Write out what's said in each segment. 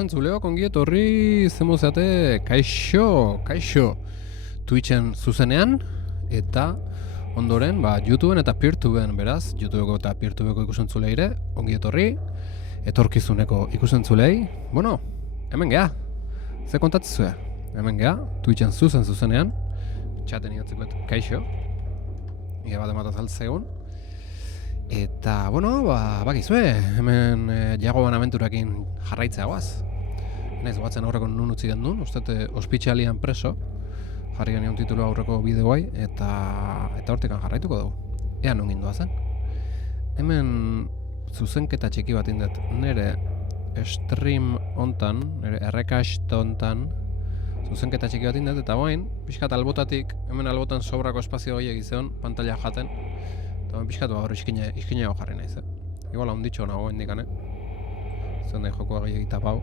Santzuleok, ongi etorri zemozeate kaixo Twitchen zuzenean eta ondoren YouTubeen eta Peertubeen, beraz, YouTubeko eta Peertubeko ikusentzuleire, ongi etorri, etorkizuneko ikusentzulei. Bueno, hemen gea, ze kontatzezue? Hemen gea, Twitchen zuzenean, txaten igatzeko kaixo, ega bat emataz altzegun. Eta, bueno, bakizue, hemen jagoan aventurakin jarraitzea guaz. Naiz guatzen aurreko nun utzi den duen, uste ospitxalian preso, jarri genion titulu aurreko bideoai, eta hortikan jarraituko dugu. Ea nun gindua zen. Hemen zuzenketa txiki bat indet, nire stream hontan, nire errekast hontan, zuzenketa txiki bat indet, eta guain, pixkat albotatik, hemen albotan sobrako espazio goiek izan, pantalla jaten, eta ben pixkatu hor iskinago jarri naiz, Igual handitxo nago indikane. Zen da jokoa gehiagita pau.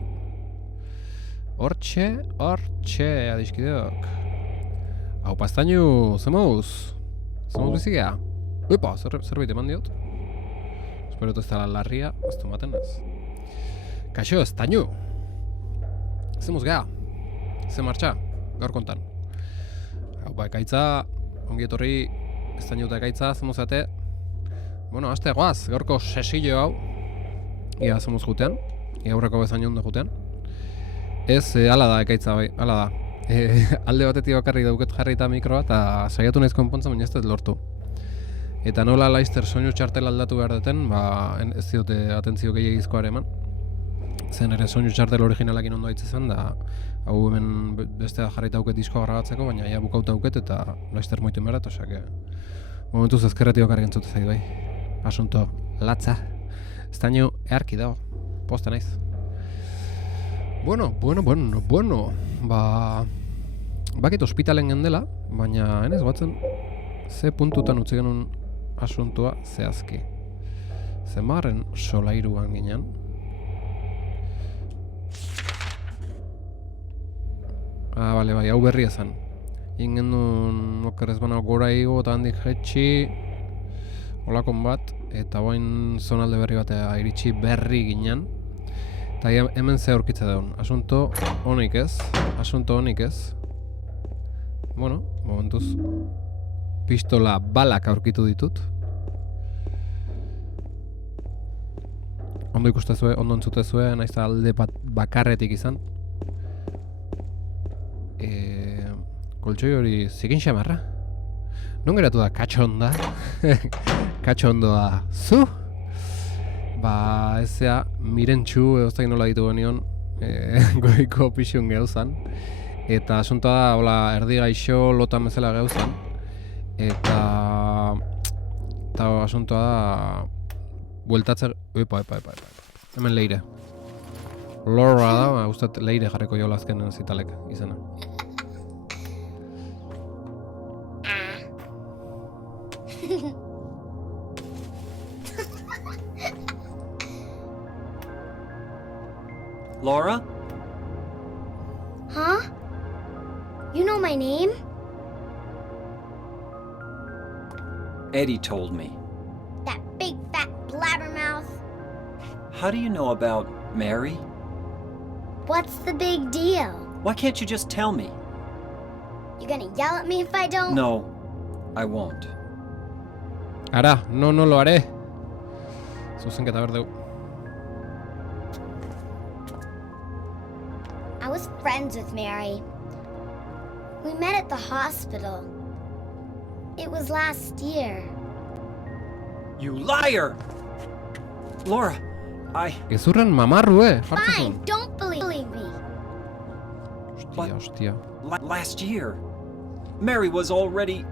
Hortxe, adiskideok. Hau pastainu, zemouz? Zemouz bizigea? Uepa, zerbait eman diot. Esperotu ez dela larria, ez du maten ez. Kaixo, estainu! Zemouz gea? Ze martxa? Gaur kontan. Hau ekaitza, ongi etorri, estainu eta ekaitza, zemouzate. Bueno, aste goaz, gaurko sesillo hau. Ia zemouz jutean, ia aurreko bezain ondo jutean. Ez, ala da ekaitza bai, ala da. Alde batetik bakarrik dauket jarri eta mikroa, eta saiatu naiz konpontzen, baina ez dut lortu. Eta nola laizter soinu txartel aldatu behar duten, ez diote atentzio gehiagizkoa eman. Zen ere soinu txartel originalakin ondo haitze zen, da hau hemen bestea jarri eta auket diskoa grabatzeko, baina ia bukauta auket eta laizter moiten berat, osake momentuz ezkerretik bakarrik entzute zait bai. Asunto latza. Estaino earki dago, posta naiz. Bueno. Bakit ospitalen gendela, baina enez batzen ze puntutan utzi genuen asuntua zehazki. Zemarren solairuan ginen. Bale, bai, hau berri ezan. Ingen duen okerrez bana gora igo eta handik jetxi olakon bat, eta bain zonalde berri batea iritsi berri ginen. Eta hemen ze aurkitza daun. Asunto honik ez. Bueno, momentuz pistola balak aurkitu ditut. Ondo ikustezue, ondo entzutezue, naiz alde bakarretik izan. Koltsoi hori zikin xamarra. Non geratu da katxonda? Katxondoa zu? Ezea mirentxu eoztak nola ditu genion goiko pixun geuzan. Eta asuntoa da, hola, erdi gaixo lotan bezala geuzan. Eta asuntoa da bueltatzer... Epa. Hemen leire. Laura da, guztat leire jarriko jola azkenen zitalek izena. Laura? Huh? You know my name? Eddie told me. That big fat blabbermouth? How do you know about Mary? What's the big deal? Why can't you just tell me? You gonna yell at me if I don't? No, I won't. Ara, no lo haré. Zuzenketa berdeu. I was friends with Mary. We met at the hospital. It was last year. You liar! Laura, Gezurren mamarrue, Fine, don't believe me. Hostia. Last year, Mary was already...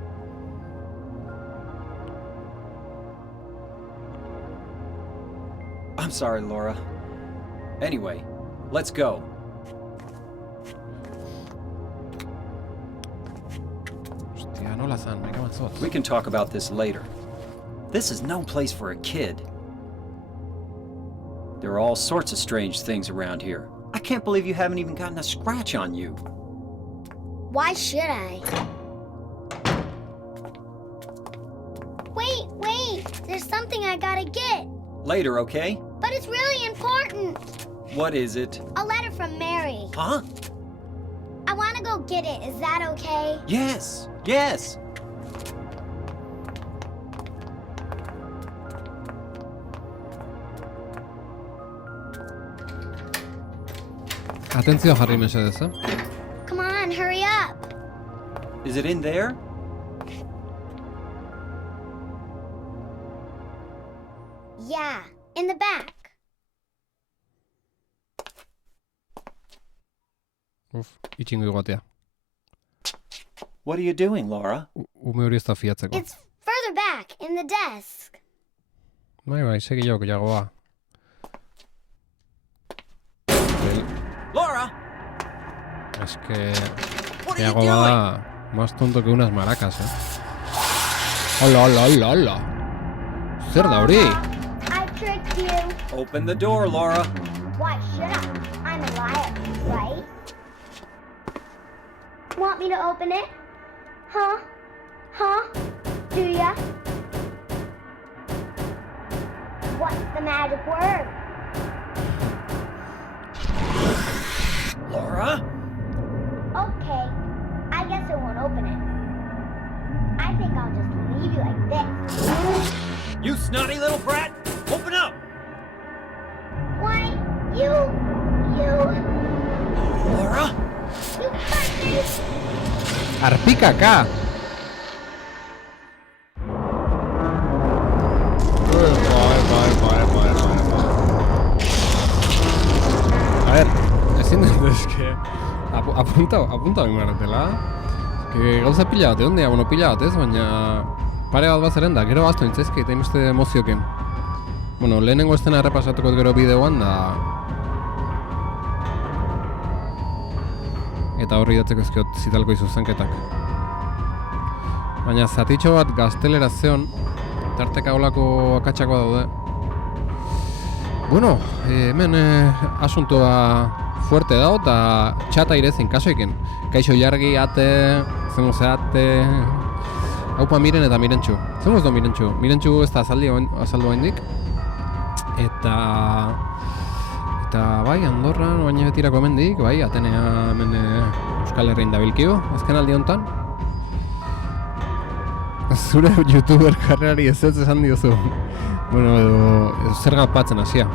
I'm sorry, Laura. Anyway, let's go. Hostia, nola zan, mega matzot. We can talk about this later. This is no place for a kid. There are all sorts of strange things around here. I can't believe you haven't even gotten a scratch on you. Why should I? Wait! There's something I gotta get. Later, okay? But it's really important. What is it? A letter from Mary. Huh? I want to go get it. Is that okay? Yes, yes. Atentzio jarri mesedez, eh? Come on, hurry up. Is it in there? Yeah, in the back. Uf, itxingo egotea. What are you doing, Laura? Ume hori ez da fiatzeko. It's further back, in the desk. Bai, segi jok, jagoa. Laura! Es que... What are you Jagoa doing? da más tonto que unas maracas, eh? Hola, hola, hola, hola. Zer da hori? I tricked you. Open the door, Laura. Why should I? I'm a liar, right? Want me to open it? Huh? Huh? Do ya? What's the magic word? Laura? Okay, I guess I won't open it. I think I'll just leave you like this. You snotty little brat! Open up! Why, you... Laura? You hurt me! Arpikaka! A ver, ezin dut, eske... Apunta hori maratela. Eske gauza pila bat, egon dira, bueno, pila bat ez, baina... Pare bat bazaren da, gero baztu nintzaizke, eta inbeste emozioken. Bueno, lehenengo estena errepasatuko gero bideoan da... Eta horri datzeko ezkiot zitalko izuzenketak. Baina zatitxo bat gaztelera zeon, tarteka olako akatxakoa daude. Bueno, hemen asuntoa fuerte dago eta txata irezin kasoiken. Kaixo jargi, ate, zemose ate... Haupa miren eta mirentxu. Zemoz do mirentxu? Mirentxu ez da azaldu haindik. Eta bai, Andorran, baina betirako hemendik, bai, Atenea hemen Euskal Herrian dabilkio, azken aldi honetan. Zure youtuber karrerari ez esan diozu. Bueno, edo zer gapatzen hasia.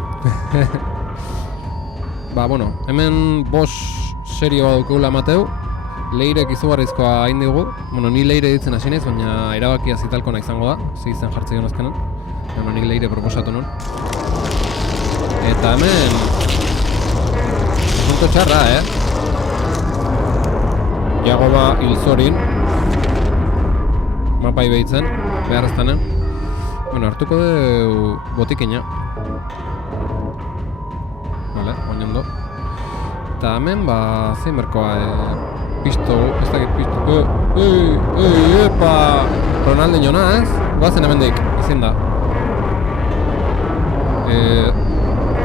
Ba, bueno, hemen serio badukula Mateu. Leirek izugarrizkoa hain digu. Bueno, ni Leire ditzen hasi naiz, baina erabakia zitalkona izango da. Ze izen jartzen azkenan. Bueno, nik Leire proposatu nun. Eta hemen... Punto txarra, Jagoba Ilzorin. Mapai behitzen, behar eztanen. Bueno, hartuko du botikina. Vale, oinendo. Eta hemen, ba, zein berkoa, pistol, ez dakit pistol... Epa! Ronaldinho ez? Goazen hemendik, ezin da.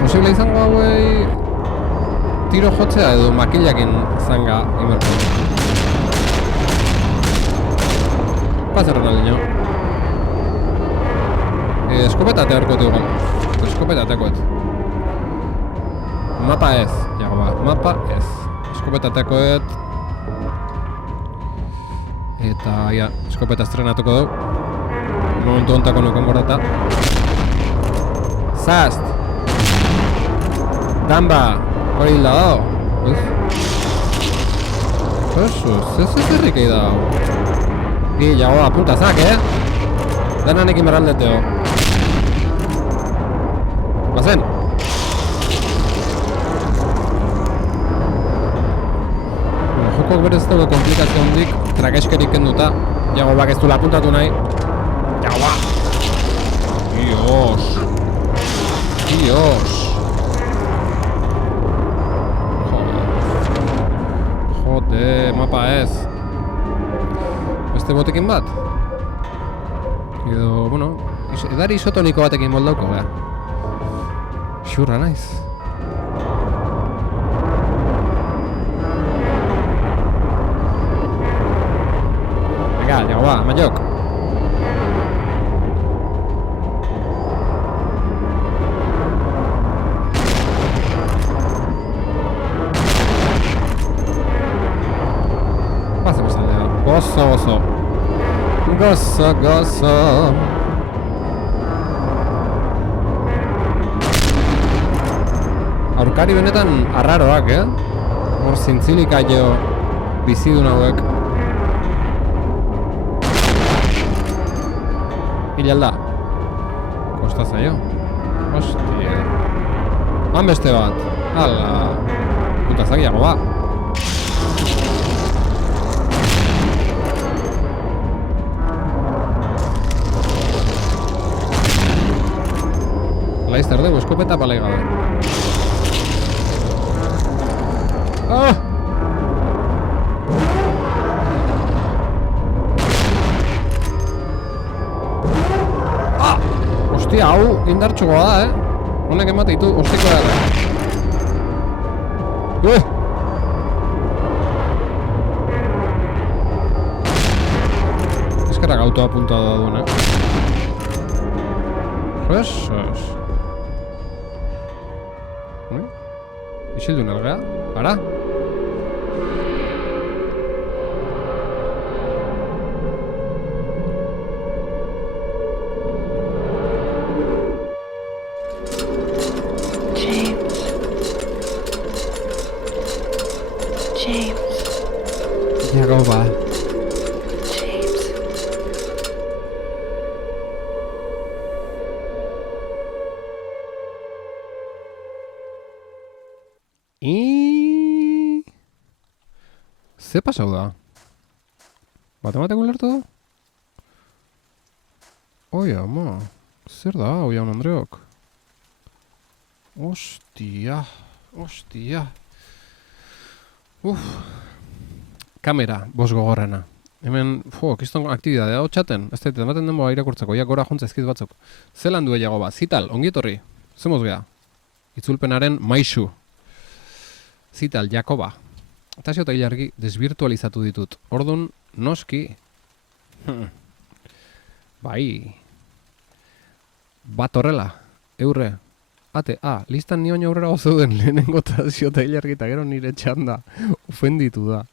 Posible izango hauei... Tiro jotzea edo makillakin zanga imerko. Pase Ronaldinho. Eskopeta atearko dugu. Eskopeta ateakoet. Mapa ez, Jagoba, mapa ez. Eskopeta ateakoet. Eta, ja, eskopeta estrenatuko dugu. Momentu ontako nukon gordata. Zast! Damba! Hori hilda dago. Ez errik egin dago. Jagoa, puta zak, Denanekin berraldeteo. Bazen! Jokok berez dugu komplikazio hondik, trakeskerik kenduta. Jagobak ez du apuntatu nahi. Jagoa! Dios! Jode, mapa ez. Beste botekin bat? Edo, bueno, edari isotoniko batekin moldauko, Xurra naiz. Venga, Jagoba, maiok. Gozo, gozo. Gozo, gozo. Aurkari benetan arraroak, Hor zintzilikaio bizidun hauek. Hilalda. Kosta zaio. Hostia. Han beste bat. Hala. Puta zagiago ba. Laizter dugu, eskopeta palai gabe. Ah! Ah! Hostia, hau indartxoa da, Honek emate ditu, hostiko da. Eskerrak autoa puntado da duen, Jesus. Isildu nalgea, ara? Jago ba. Ze pasau da? Batemateko lertu da? Oi ama, zer da, oi jaun Andreok? Ostia. Kamera, bos gogorrena. Hemen, kiston aktibidadea hau txaten. Ez da, ematen denboa irakurtzako, ja gora juntza ezkiz batzuk. Zelan du egiago ba, zital, ongietorri. Zemoz geha. Itzulpenaren maisu. Zital, Jakoba. Eta ziota hilargi desvirtualizatu ditut. Ordun, noski. Bai. Bat horrela. Eurre. Ate, listan nion aurrera gozeuden lehenengo eta ziota hilargi eta gero nire txanda. Ofenditu da.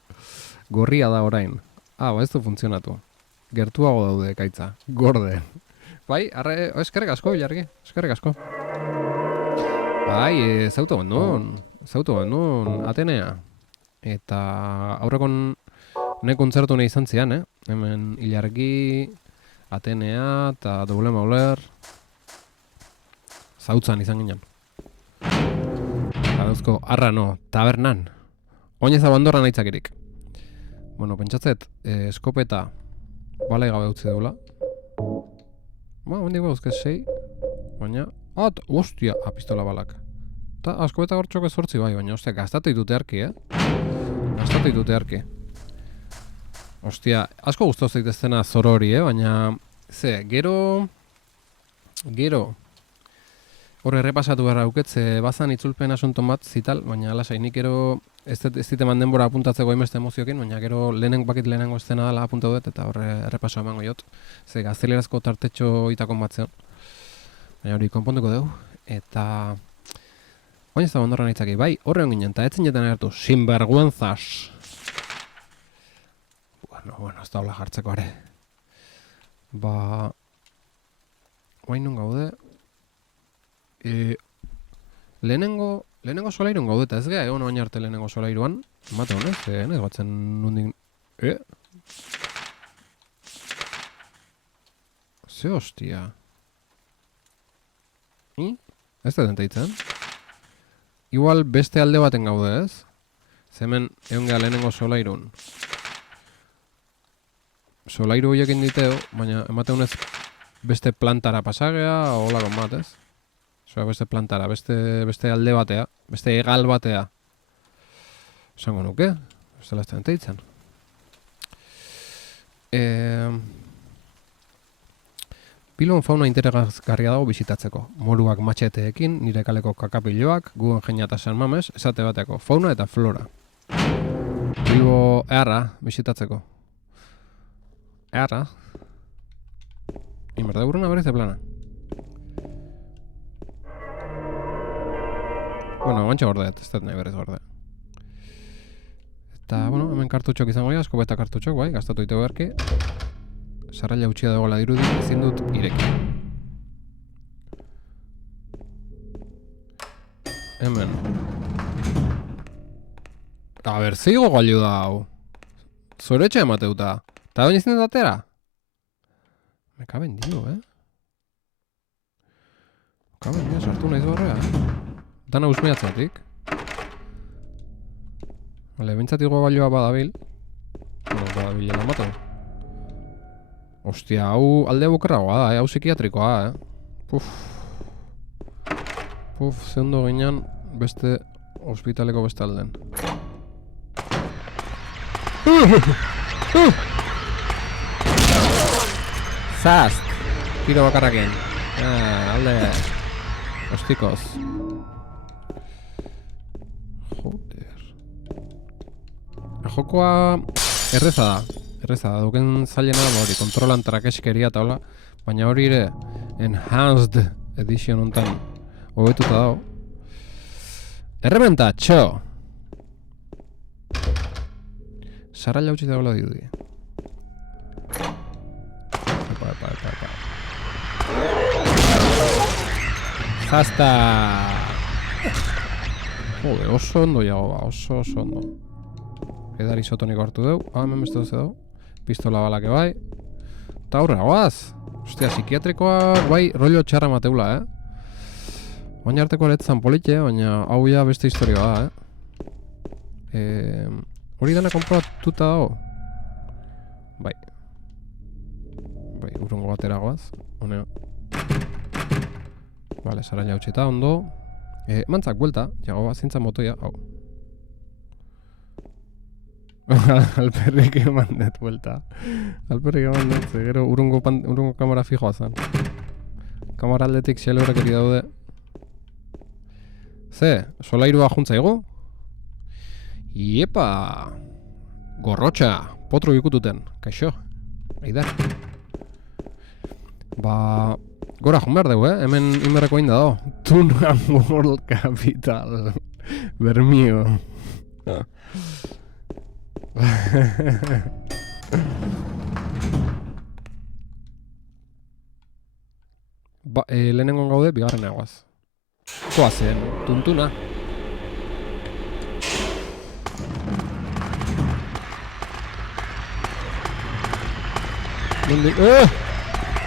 Gorria da orain. Ez du funtzionatu. Gertuago daude ekaitza. Gorde. Bai, eskerrik asko hilargi. Eskerrik asko. Bai, zautu gendun. Atenea. Eta aurrekon ne kontzertu nahi izan zian, Hemen Ilargi, Atenea eta Double Mauler zautzan izan ginen.Adauzko, arrano, tabernan. Oinez abandorra naitzakirik. Bueno, pentsatzet, eskopeta bale gabe utzi deula. Hondik bauzke 6, baina... Ostia, pistola balak. Eta askopeta gortxoko 8 bai, baina ostia, gastatu ditute arki, Gastatu ditute arki. Ostia, asko guztu zaiteztena zoro hori, baina... Gero... Horre errepasatu behar auketze bazan itzulpen asunton bat zital, baina alasai, nik gero ez diteman denbora apuntatzeko hainbeste emoziokin, baina gero lehenengo estena dela apuntatu dut, eta horre errepaso emango jot. Gaztelerazko tartetxo itakon bat zeon. Baina hori konponduko dugu, eta... Baina ez da bondorra nahitzaki, bai, horre honginen, eta etzen jetan agertu, sinvergüenzas. Bueno, ez da hola jartzeko are. Guain nun gaude. Lehenengo solairun gaude, eta ez geha egon baina arte lehenengo solairuan. Mate honez, ez batzen nundik... Ze hostia. Ez da denteitzen. Igual beste alde baten gaude, ez? Zemen egon geha lehenengo solairun. Solairu horiekin diteo, baina emate honez beste plantara pasagea, o holakon bat, ez? Beste plantara, beste alde batea, beste egal batea. Esango nuke, ez dela ez da denteitzen. Bilbon fauna interesgarria dago bizitatzeko. Moruak matxeteekin, nire kaleko kakapiloak, Guggenheim eta San Mames, esate bateako fauna eta flora. Bilbo eharra bizitatzeko. Eharra. Inberde buruna berriz de plana. Bueno, bantxe gordeet, ez dut nahi berriz gorde. Eta, bueno, hemen kartutxok izango dira, eskopeta kartutxok, bai, gastatu ditu beharki. Sarraila utxia dagoela dirudi, ezin dut ireki. Hemen. A ber, zeigo gailu da hau. Zoretxe emateuta. Eta baina ezin dut atera? Me caben dio, Caben dio, sartu nahiz barrea. Dana usmeatzatik. Vale, bentsatigo balioa badabil. Bueno, badabil elan batau. Ostia, hau alde bukerragoa da, hau psikiatrikoa, Puf, ze ondo ginean beste ospitaleko beste alden. Zast! Tiro bakarrakin. Alde. Ostikoz. Joder. Jokoa erreza da. Duken zailena da hori, kontrolan trakeskeria eta hola. Baina hori ere, Enhanced Edition hontan hobetuta dago. Errebenta, txo! Sarraila utzi dagoela dirudi. Epa. Zasta! Jode, oso ondo jago ba, oso ondo. Edar isotoniko hartu deu, hemen beste duze dugu. Pistola balake bai. Eta aurrera goaz! Ostia, psikiatrikoa bai rollo txarra mateula, Baina arteko letzan politxe, baina hau ja beste historioa da, Hori dana konpratuta dago? Bai, urrungo batera goaz. Honea. Vale, sarraila utxita, ondo. Mantzak, buelta, jago bat, zintzen motoia, hau. Alperrik eman dut, buelta. Gero urrungo kamera fijoa zen. Kamera aldetik xeleurak eri daude. Ze, solairua juntzaigu? Iepa! Gorrotxa, potro ikututen, kaixo. Aida. Ba... Gora joan behar dugu, Hemen inberreko hain da do. Tunham World Capital. Bermio. Lehenengon gaude, bigarren egoaz. Koazen, tuntuna.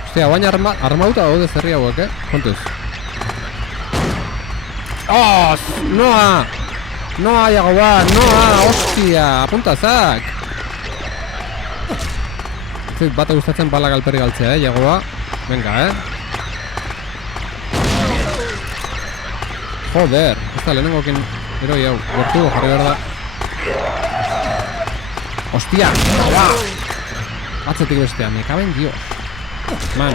Ostia, baina armauta daude zerri hauek, Kontuz. Noa! Noa, jago ba! Noa! Ostia! Apuntazak! Bate gustatzen balak alperri galtzea, jago ba. Venga, Joder! Ez da lehenengokin eroi hau. Gortugo jarri behar da. Ostia! Ba! Atzetik bestea, me caben dios. Man.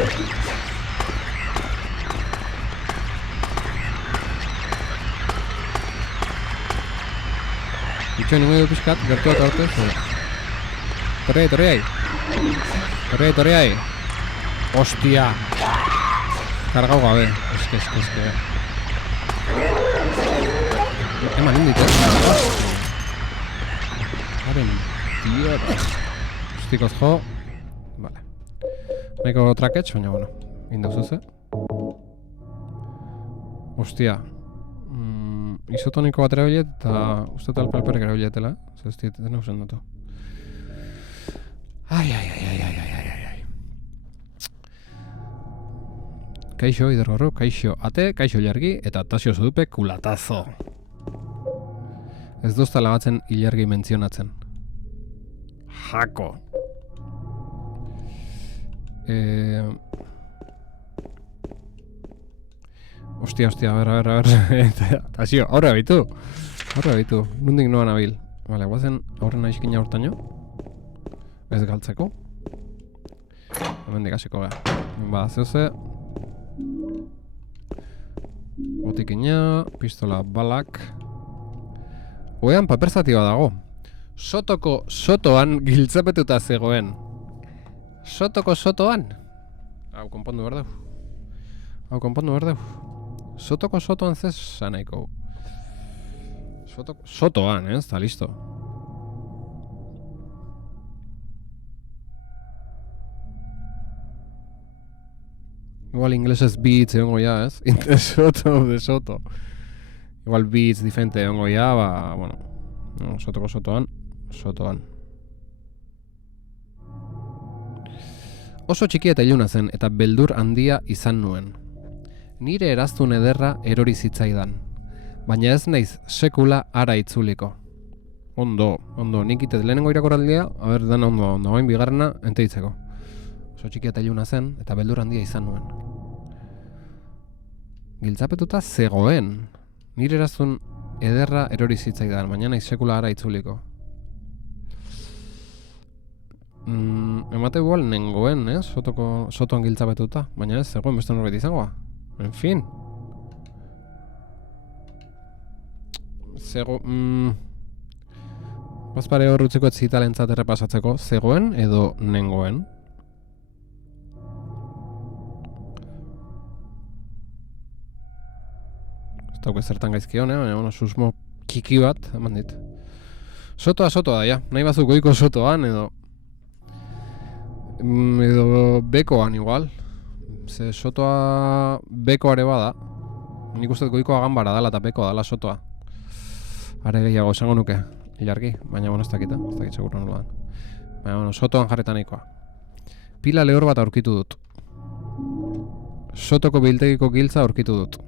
Itxo, ningu edo pixkat, gertu eta hortez. Torriai. Ostia. Kargau gabe. Eske. Eman indit, Haren, diot. Ostikoz jo. Vale. Naiko traketx, baina, bueno. Indauzuz, Ostia. Isotoniko bat erabilet, eta uste tal palperek erabiletela. Ez dit, dena usen dut. Ai. Kaixo, idergorro, kaixo ate, kaixo jargi, eta tasio zudupe kulatazo. Ez dozta lagatzen ilargi mentzionatzen. Jako. Ostia, a ver. Tasio, aurre bitu. Nundik noa nabil. Vale, guazen aurrena izkina hortaino. Ez galtzeko. Hemen dikasiko beha. Ba, zeuze. Botikina, pistola balak. Oean paperzati bat dago. Sotoko sotoan giltzapetuta zegoen. Sotoko sotoan? Hau, konpondu berdeu. Sotoko sotoan zez sanaiko. Sotoan, ez? Está listo. Igual inglesez beats egongo ja, ez? De soto. Igual beats diferente egongo ja, ba, bueno, sotoko sotoan. Oso txiki eta iluna zen eta beldur handia izan nuen. Nire eraztun ederra erori zitzaidan, baina ez naiz sekula ara itzuliko. Ondo, nik itet lehenengo irakoraldia, dena ondo, hain bigarrena enteitzeko. Oso txiki eta iluna zen eta beldur handia izan nuen. Giltzapetuta zegoen. Nire eraztun ederra erori zitzaidan, baina naiz sekula ara itzuliko. Emate igual nengoen, sotoan giltzapetuta, baina ez zegoen beste norbait izangoa. En fin. Bazpare horrutzeko ez zitalentzat errepasatzeko, zegoen edo nengoen. Ez dauk ezertan gaizki baina susmo kiki bat, eman dit. Sotoa da, ja. Nahi bazu goiko sotoan edo bekoan igual. Ze sotoa bekoare bada. Nik uste goikoa ganbara dala eta bekoa dala sotoa. Are gehiago esango nuke, ilargi, baina ez dakit seguro nola. Baina sotoan jarretan nahikoa. Pila lehor bat aurkitu dut. Sotoko biltegiko giltza aurkitu dut.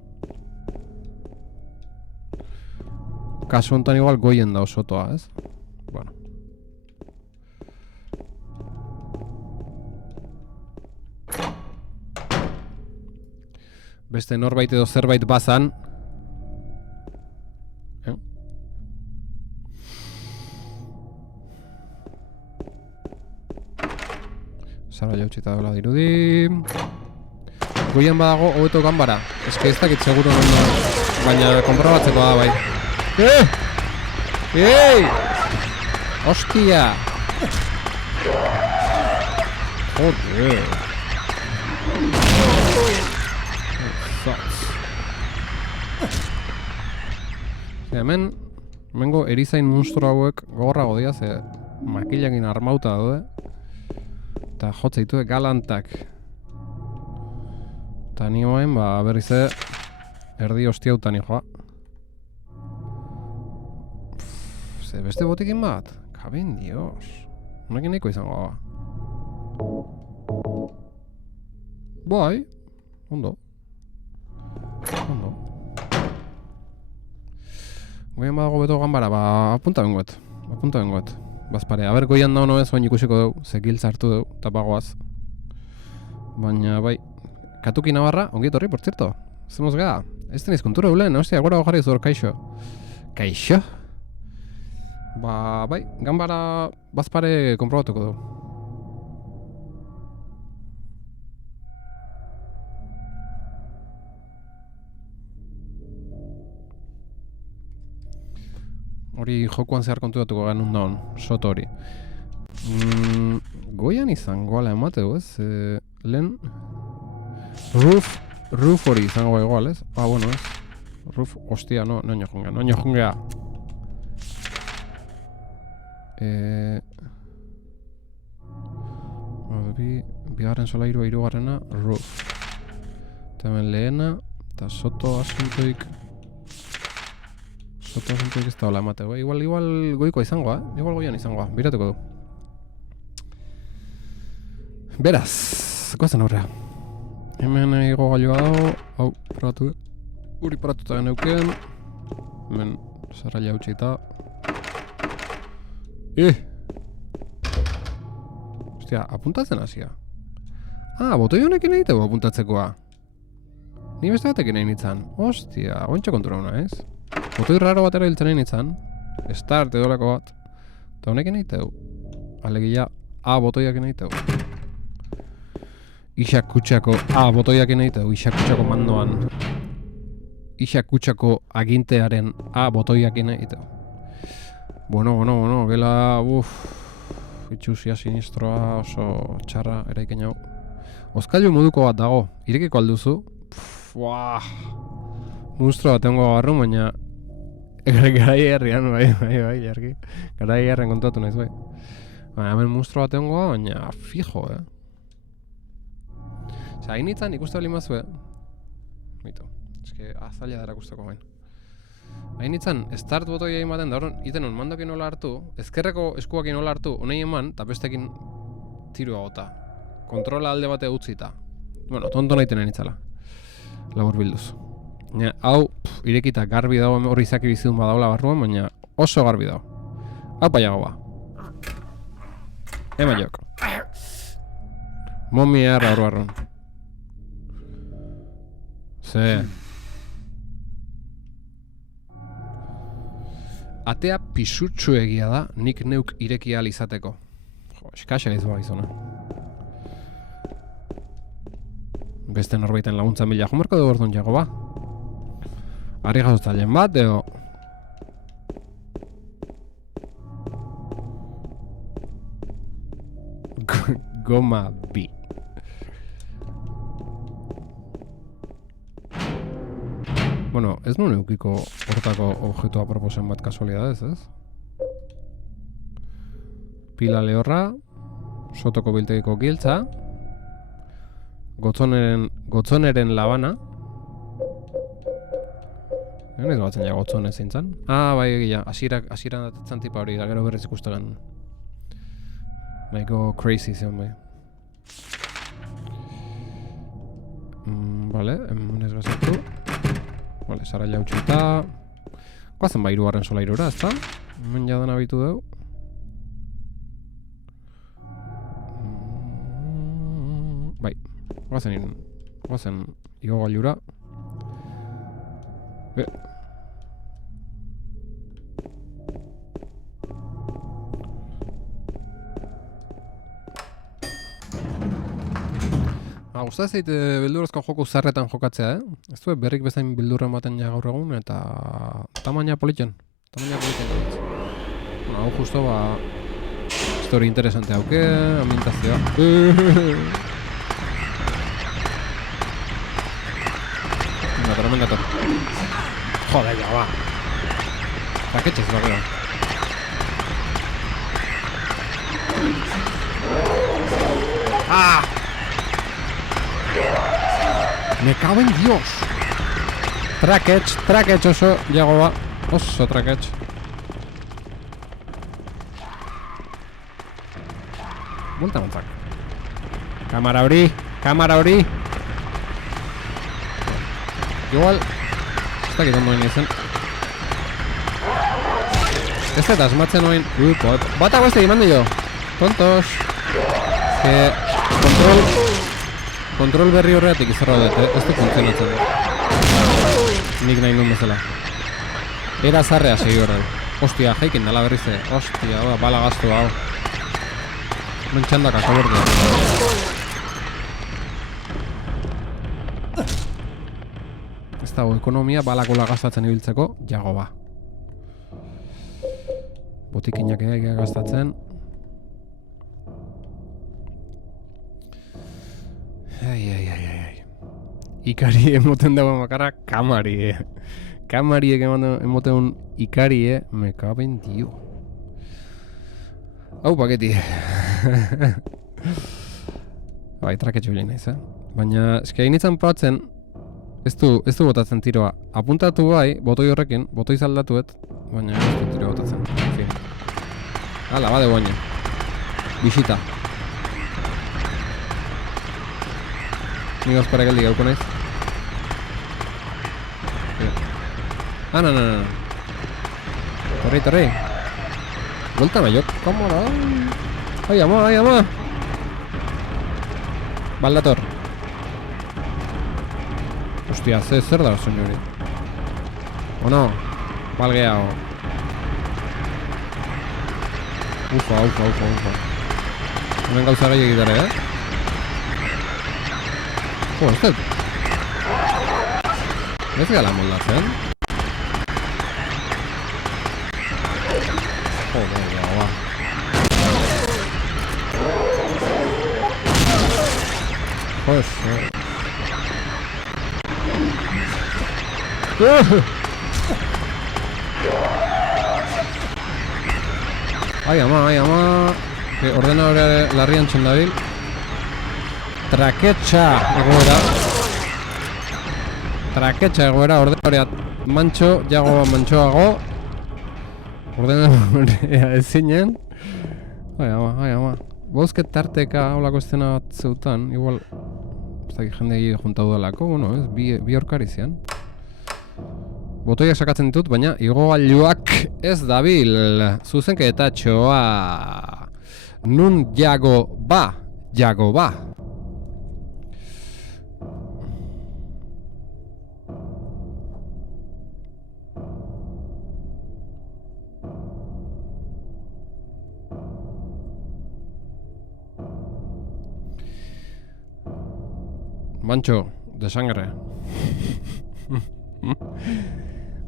Kasu honetan igual goien da sotoa, ez? Bueno. Beste norbait edo zerbait bazan. Zara jautxita dola dirudi. Goian badago hobeto ganbara. Ez dakit seguro nondo, baina konprobatzeko da bai. Ei! Hostia! Joder! Hemengo erizain monstru hauek gogorrago dira, ze makilakin armauta daude. Eta jotze ditue galantak. Eta nioen, berriz erdi hostiautan joa. Ze beste botikin bat? Kabin, dios. Honekin nahiko izango ba. Bai, ondo. Goian badago beto ganbara, apunta bengoet. Bazpare, goian da hono ez, oin ikusiko dugu, ze giltza hartu dugu, eta bagoaz. Baina, bai, Katuki Navarra, ongi etorri, por cierto. Zemuz ga, ez teniz kontura ulen, hostia, gora jarri zor, kaixo. Kaixo? Bai, ganbara bazpare konprobatuko dugu. Hori jokuan zehar konturatuko ganun daun, soto hori. Goian izango ala emateu, ez? Lehen... Roof hori izango igual, ez? Bueno, ez? Roof, hostia, noño jungea. Bigarren solairua hirugarrena, roof. Eta hemen lehena, eta soto asuntoik ez da hola emateko. Igual goiko izangoa, igual goian izangoa, biratuko du. Beraz, goazen aurrea. Hemen ego gailua dago, hau, probatu. Uri probatuta geneuken. Hemen, zara jautxita. Hostia, apuntatzen hasia. Botoi honekin egiteko apuntatzekoa. Ni beste batekin egin itzan. Hostia, ontsa kontura hona, ez? Botoi raro batera hiltzen egin itzan. Start edolako bat. Eta honekin egiteko. Alegia, botoiak egiteko. Isak kutsako botoiak egiteko. Isak kutsako mandoan. Isak kutsako agintearen botoiak egiteko. Bueno, gela, itxusia sinistroa, oso txarra eraiken hau. Oskailu moduko bat dago, irekiko alduzu. Monstro bat egongo garru, baina garai herrian, bai, jarki. Garai herrian kontatu naiz, bai. Hemen monstro bat egongo, baina fijo, Osa, hainitzan ikuste bali mazue. Mitu. Eske, azaila dara ikusteko gain. Hainitzan, start botoi egin baten da, horren, iten hon, mandokin nola hartu, ezkerreko eskuakin nola hartu, honei eman, eta bestekin tirua gota. Kontrola alde bate utzita. Bueno, tonto nahi tenen itzala. Labur bilduz. Ja, hau, irekita garbi dago hori izaki bizidun badaula barruan, baina oso garbi dago. Hau paiago ba. Ema jok. Momi erra hor barruan. Ze. Atea pisutsu egia da, nik neuk ireki ahal izateko. Jo, eskaxa izua izona. Beste norbaiten laguntzan bila jomarko dugu orduan jago ba. Ari gazotzailen bat, edo... Goma bi. Bueno, ez nuen eukiko hortako objektua proposen bat kasualidadez, ez? Pila lehorra, sotoko biltegiko giltza, gotzoneren labana. Ez batzen ja gotzon ezin zan. Bai egia, hasieran datetzen tipa hori, da gero berriz ikustegan. Nahiko crazy zion bai. Vale, hemen ez gazatu. Vale, sara jautxuta. Guazen ba hirugarren solairura, ezta? Hemen jadan abitu dugu. Bai, guazen igo gailura. Gustaz zait bildurazko joko zarretan jokatzea, Ez du berrik bezain bildurra ematen ja gaur egun, eta tamaina politzen. Bueno, hau justo ba... Histori interesante hauke, ambientazioa. Venga, gator. Joder, ya va. Paquetes, lo creo. ¡Ah! Me cago en Dios. Trackage oso jago ba. Oso trackage. Bulta montzak. Kamara hori. Igual ez dakit ondo egin izan. Ez eta asmatzen oin. Bata guazte egin mandi jo. Tontos. Kontrol berri horretik izarra dut, ez du funtzionatzen. Nik nahi nun bezala. Era zarrea segi horren. Ostia, jaikin dala berri ze. Ostia, bala gaztu hau. Mentxandak akaborde. Ez dago ekonomia balakola gastatzen ibiltzeko, jago ba. Botikinak egia gastatzen. Ai. Ikari emoten dago makarra kamari, Kamariek emoten ikari, me caben dio. Hau paketi. Bai, traketxo bilen naiz, Baina, eski hain izan probatzen, ez du botatzen tiroa. Apuntatu bai, botoi horrekin, botoi zaldatuet, baina ez du tiroa botatzen. En fin. Hala, bade boina. Bisita. Ni ospara geldi gauko naiz. No. Torri. Vuelta mayor, cómodo. Ai ama. Baldator. Hostia, zer da soinu hori. O no? Balgeao. Ufa. Hemen gauza gehiagik dara, ez dut. Ez gala moldatzen. Joder, gaua. Joder. Ai ama. Ordenadore larrian txendabil. traketxa egoera. Traketxa egoera, ordenatoria mantxo, jago mantxoago. Ordenatoria ezinen. Bai ama. Bozket tarteka holako estena bat zeutan, igual ez dakit jendegi juntau dalako, bueno, ez, bi horkari zian. Botoiak sakatzen ditut, baina igogailuak ez dabil. Zuzenketatxoa. Nun jago ba. Mancho, de sangre.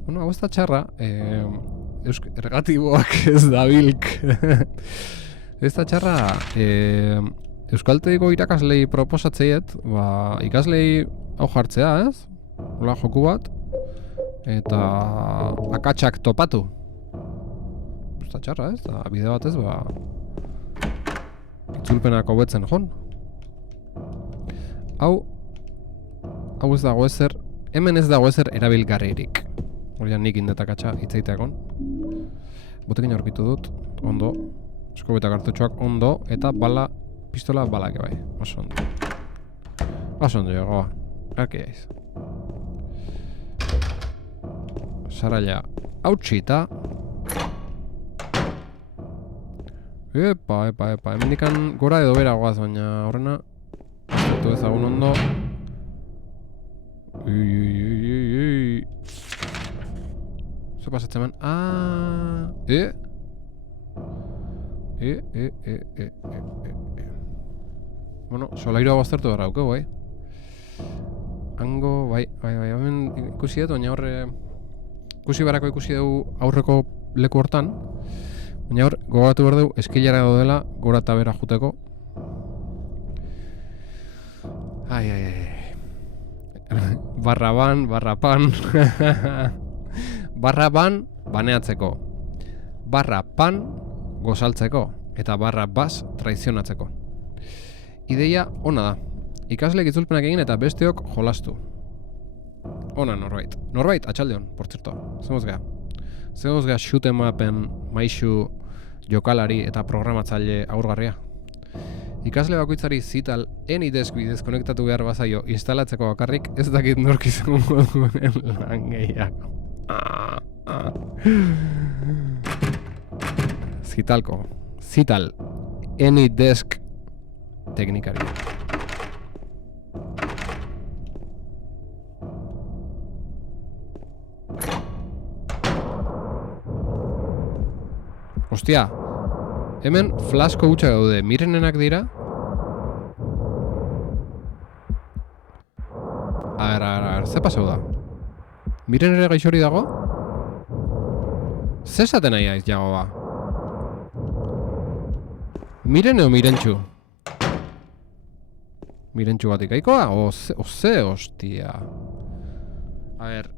Bueno, hau ez da txarra, ergatiboak ez dabilk. Ez da txarra, euskaltegiko irakaslei proposatzeiet, ikaslei hau jartzea, ez? Hola joku bat, eta akatsak topatu. Ez da txarra, ez? Da bide batez, itzulpenak hobetzen joan. Hau ez dago ezer, hemen ez dago ezer erabilgarririk. Horian nik indetakatxa hitzeiteakon. Botekin aurkitu dut, ondo. Eskobeta kartutxoak ondo, eta pistola balak bai. Oso ondo jogoa. Arki aiz. Saraila hautsita. Epa. Hemendikan gora edo bera goaz, baina horrena ezatu ezagun ondo. Zer pasatzen man? Bueno, solairoa baztertu behar haukeu, bai. Hango, bai, hemen ikusi dut, baina horre ikusi barako ikusi dugu aurreko leku hortan. Baina hor, gogatu behar dugu, eskilara daudela, gora eta bera juteko. Barraban. Barraban baneatzeko. Barrapan gozaltzeko. Eta barrabaz traizionatzeko. Ideia ona da. Ikasleek itzulpenak egin eta besteok jolastu. Ona norbait. Norbait, atxaldeon, por zerto. Zemoz geha shoot em upen maixu jokalari eta programatzaile aurgarria. Ikasle bakoitzari zital AnyDesk bidez konektatu behar bazaio instalatzeko bakarrik ez dakit nork izango duen lan gehiago. Zital AnyDesk teknikari. Ostia, hemen flasko hutsa gaude, mirenenak dira? A ver, ze pasau da? Miren ere gaixori dago? Ze esaten nahi aiz jago ba? Miren eo mirentxu? Mirentxu bat ikaikoa? Oze, ostia. A ver,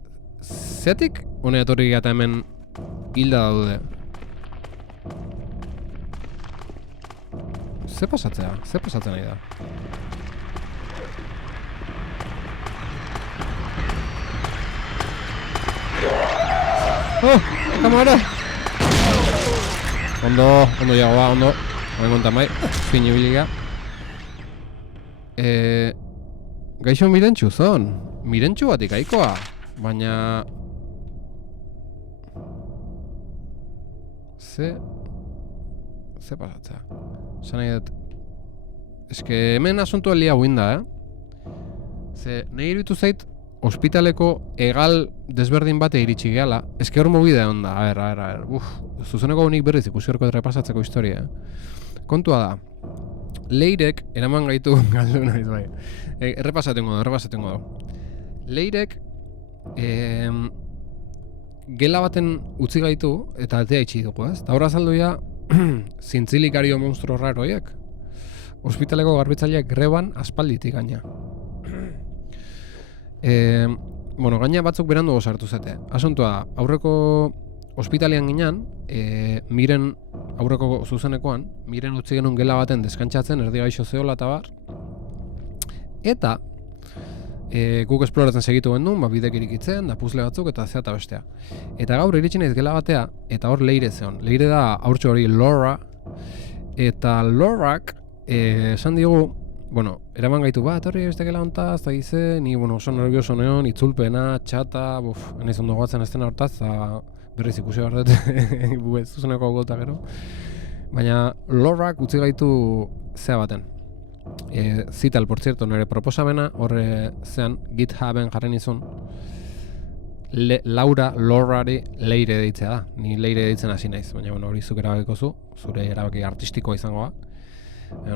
zetik honeatorri gata hemen hilda daude? Ze pasatzen nahi da? Oh, kamara! Ondo jagoa, ondo. Hain kontan bai, fini biliga. Gaixo mirentxu zon. Mirentxu bat ikaikoa. Baina... Ze pasatzea? Zan nahi dut... Eske hemen asuntua lia guinda, Ze nahi iritu zait ospitaleko egal desberdin bate iritsi gehala. Eske hor mobidea onda, a ver. Zuzeneko honik berriz ikusi horko errepasatzeko historia, Kontua da, Leirek eraman gaitu galdu naiz bai. Errepasatengo du. Leirek gela baten utzi gaitu eta altea itxi dugu, Eta horra azalduia zintzilikario monstruo raroiek. Ospitaleko garbitzaileak greban aspalditik gaina. Gaina batzuk berandu gozartu zete. Asuntua da, aurreko ospitalean ginean, miren aurreko zuzenekoan, miren utzi genuen gela baten deskantzatzen, erdi gaixo zeola eta bar. Eta guk esploratzen segitu gendun, bidek irikitzen, da puzle batzuk eta zea eta bestea. Eta gaur iritsi naiz gela batea, eta hor Leire zeon. Leire da haurtxo hori Laura, eta Laurak esan digu, bueno, eraman gaitu bat, horri beste gela hontaz, eta gize, ni oso nervioso neon, itzulpena, txata, naiz ondo goatzen estena hortaz, eta berriz ikusi behar dut, zuzeneko gota gero. Baina Laurak utzi gaitu zea baten. Zital, por cierto, nire proposamena, horre zean GitHuben jarren izun, Laurari Leire deitzea da. Ni Leire deitzen hasi naiz, baina hori zuk erabakiko zu, zure erabaki artistikoa izangoa.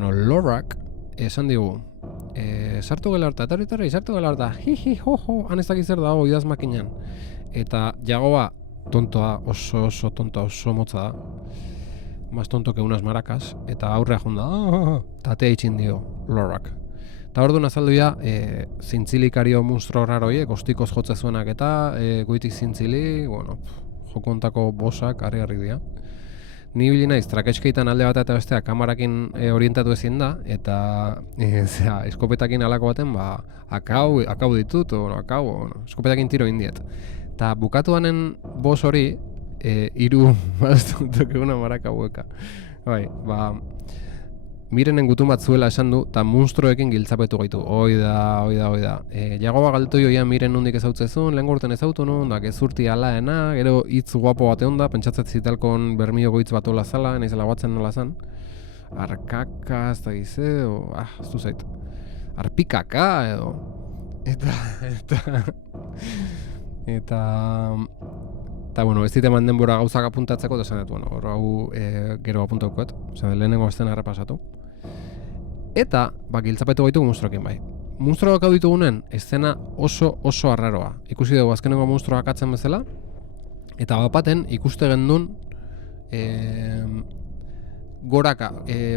Laurak esan digu, sartu gela harta, etorri, sartu gela harta, hi, ho, han ez dakiz zer dago idaz makinan. Eta jagoa tontoa, oso tontoa, oso motza da. Más tonto que unas maracas, eta aurrea junda, tatea itxin dio Laurak. Eta orduan azaldu ja, zintzilikario monstro raroiek, ostikoz jotze zuenak eta, goitik zintzili, jokontako bosak, harri dira. Ni bili naiz, traketskeitan alde bat eta bestea kamarakin orientatu ezin da, eta eskopetakin alako baten, akau ditut, eskopetakin tiro indiet. Eta bukatuanen bos hori, hiru maztuntok eguna maraka hueka. Mirenen gutun bat zuela esan du, eta monstruoekin giltzapetu gaitu. Hoi da. Jagoa galtu joia miren nondik ezautzezun, lehen gorten ezautu nun, da gezurti alaena, gero hitz guapo bate honda, pentsatzet zitalkon bermio goitz bat ola zala, naizela batzen nola zan. Arkaka, ez da gize, ez du zait. Arpikaka, edo. Eta, ez dit eman denbora gauzak apuntatzeko, eta esan dut, hau gero apuntaukoet, lehenengo estena errepasatu. Eta, giltzapetu gaitu monstruokin bai. Monstruoak hau ditugunen, estena oso arraroa. Ikusi dugu azkenengo monstruoak atzen bezala, eta bapaten ikuste gendun goraka,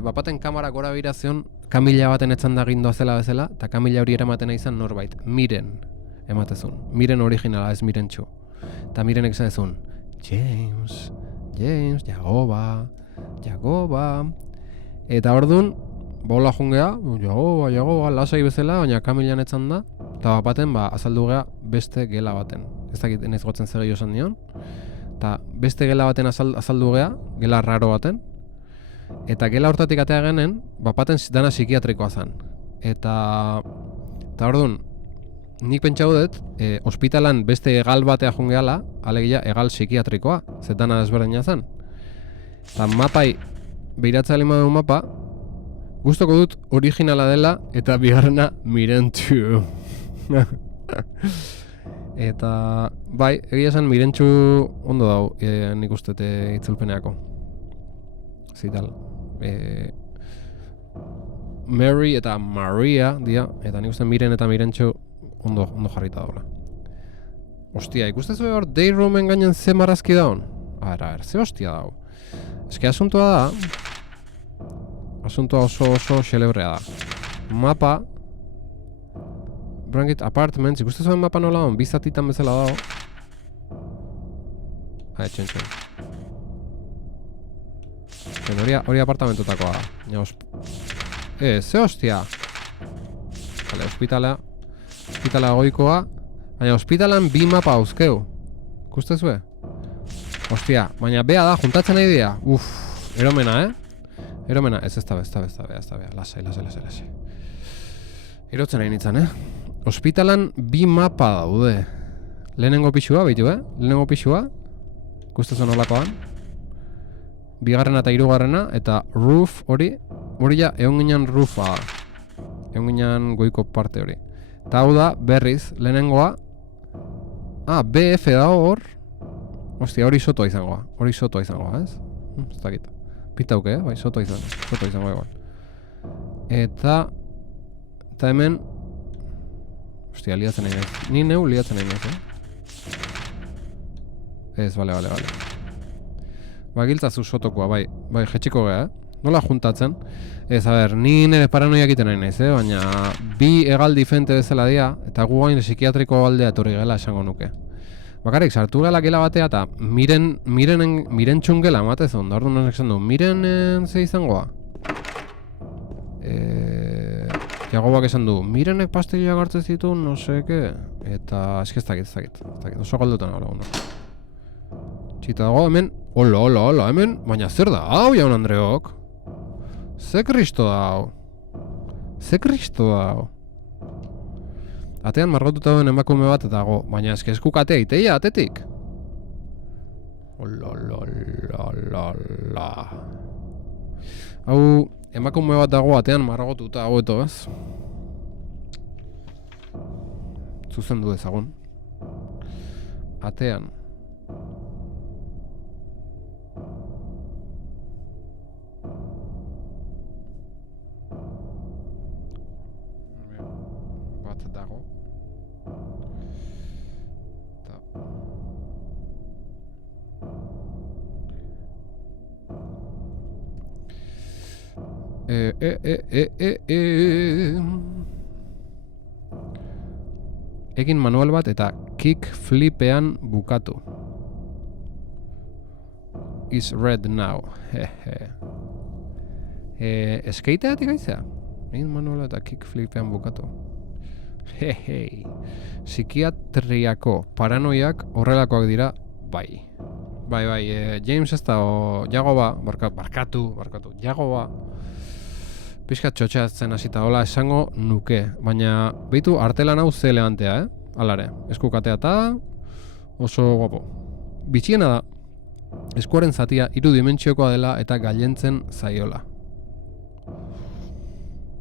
bapaten kamara gora birazion, kamila baten etzan da gindoa zela bezala, eta kamila hori eramaten izan norbait, miren ematezun. Miren originala, ez miren txu. Eta mirenek esan ezun, James, Jagoba. Eta orduan, bola jungea, Jagoba, lasai bezala, baina kamilan etzan da, eta bapaten azaldu gea beste gela baten. Ez dakit enez gotzen zer gehiago esan dion. Eta beste gela baten azaldu gea, gela raro baten, eta gela hortatik atea genen, bapaten dana psikiatrikoa zen. Eta orduan, nik pentsau dut, ospitalan beste egal batea jungeala, alegia egal psikiatrikoa, zetana desberdina zen. Eta mapai, behiratza lima du mapa, gustoko dut originala dela, eta bigarrena mirentxu. Eta, egia esan mirentxu ondo dau, nik uste itzulpeneako. Zital. Mary eta Maria, dia, eta nik uste miren eta mirentxu ondo jarrita daula. Ostia, ikustezu hor Dayroomen gainen ze marrazki daun? Ze hostia dau. Eske asuntua oso xelebrea da. Mapa, Brankit Apartments, ikustezu mapa nola daun, bizatitan bezala dago. Txen. Hori apartamentutakoa da. Ze hostia. Hospitala goikoa, baina hospitalan bi mapa hauzkeu. Ikustezue? Hostia, baina bea da, juntatzen nahi dira. Eromena, Eromena, ez da bea. Lasai. Erotzen nahi nintzen, Hospitalan bi mapa daude. Lehenengo pixua, behitu, Lehenengo pixua, ikustezu nolakoan. Bigarrena eta hirugarrena, eta roof hori ja, egon ginen roofa. Egon ginen goiko parte hori. Eta hau da, berriz, lehenengoa, BF da hor, hostia, hori sotoa izangoa, ez? Ez dakit. Pitauke, bai, sotoa izangoa egon. Eta hemen, hostia, liatzen nahi naiz. Ni neu liatzen nahi naiz, Ez, bale. Giltzazu sotokoa, bai, jetxiko gea, Nola juntatzen? Ez, ni nire paranoiak iten nahi naiz, baina bi egal diferente bezala dira, eta gu gain psikiatriko aldea etorri gela esango nuke. Bakarrik, sartu gela gela batea eta miren txungela ematezun, da orduan esan du, mirenen ze izangoa? Jagobak esan du, mirenek pastilak hartzen zitu, no seke, eta eski ez dakit, oso galdutan gara ondo. Txita dago, hemen, hola, hemen, baina zer da, hau jaun Andreok? Ze kristo da hau? Atean margotuta duen emakume bat dago, baina eski eskuk atea iteia, atetik. Hola. Hau, emakume bat dago atean margotuta dago eto, ez? Zuzen du ezagun. Atean. Bat dago. Egin manual bat eta kick flipean bukatu. Is red now. Skateatik aizea? Egin manual bat eta kick flipean bukatu. Psikiatriako paranoiak horrelakoak dira, bai. Bai, James ez da, Jagoba, barkatu, Jagoba, pixkat txotxatzen hasita hola esango nuke, baina behitu artelan hau ze elegantea, alare, eskukatea eta oso guapo. Bitxiena da, eskuaren zatia 3 dimentsiokoa dela eta gailentzen zaiola.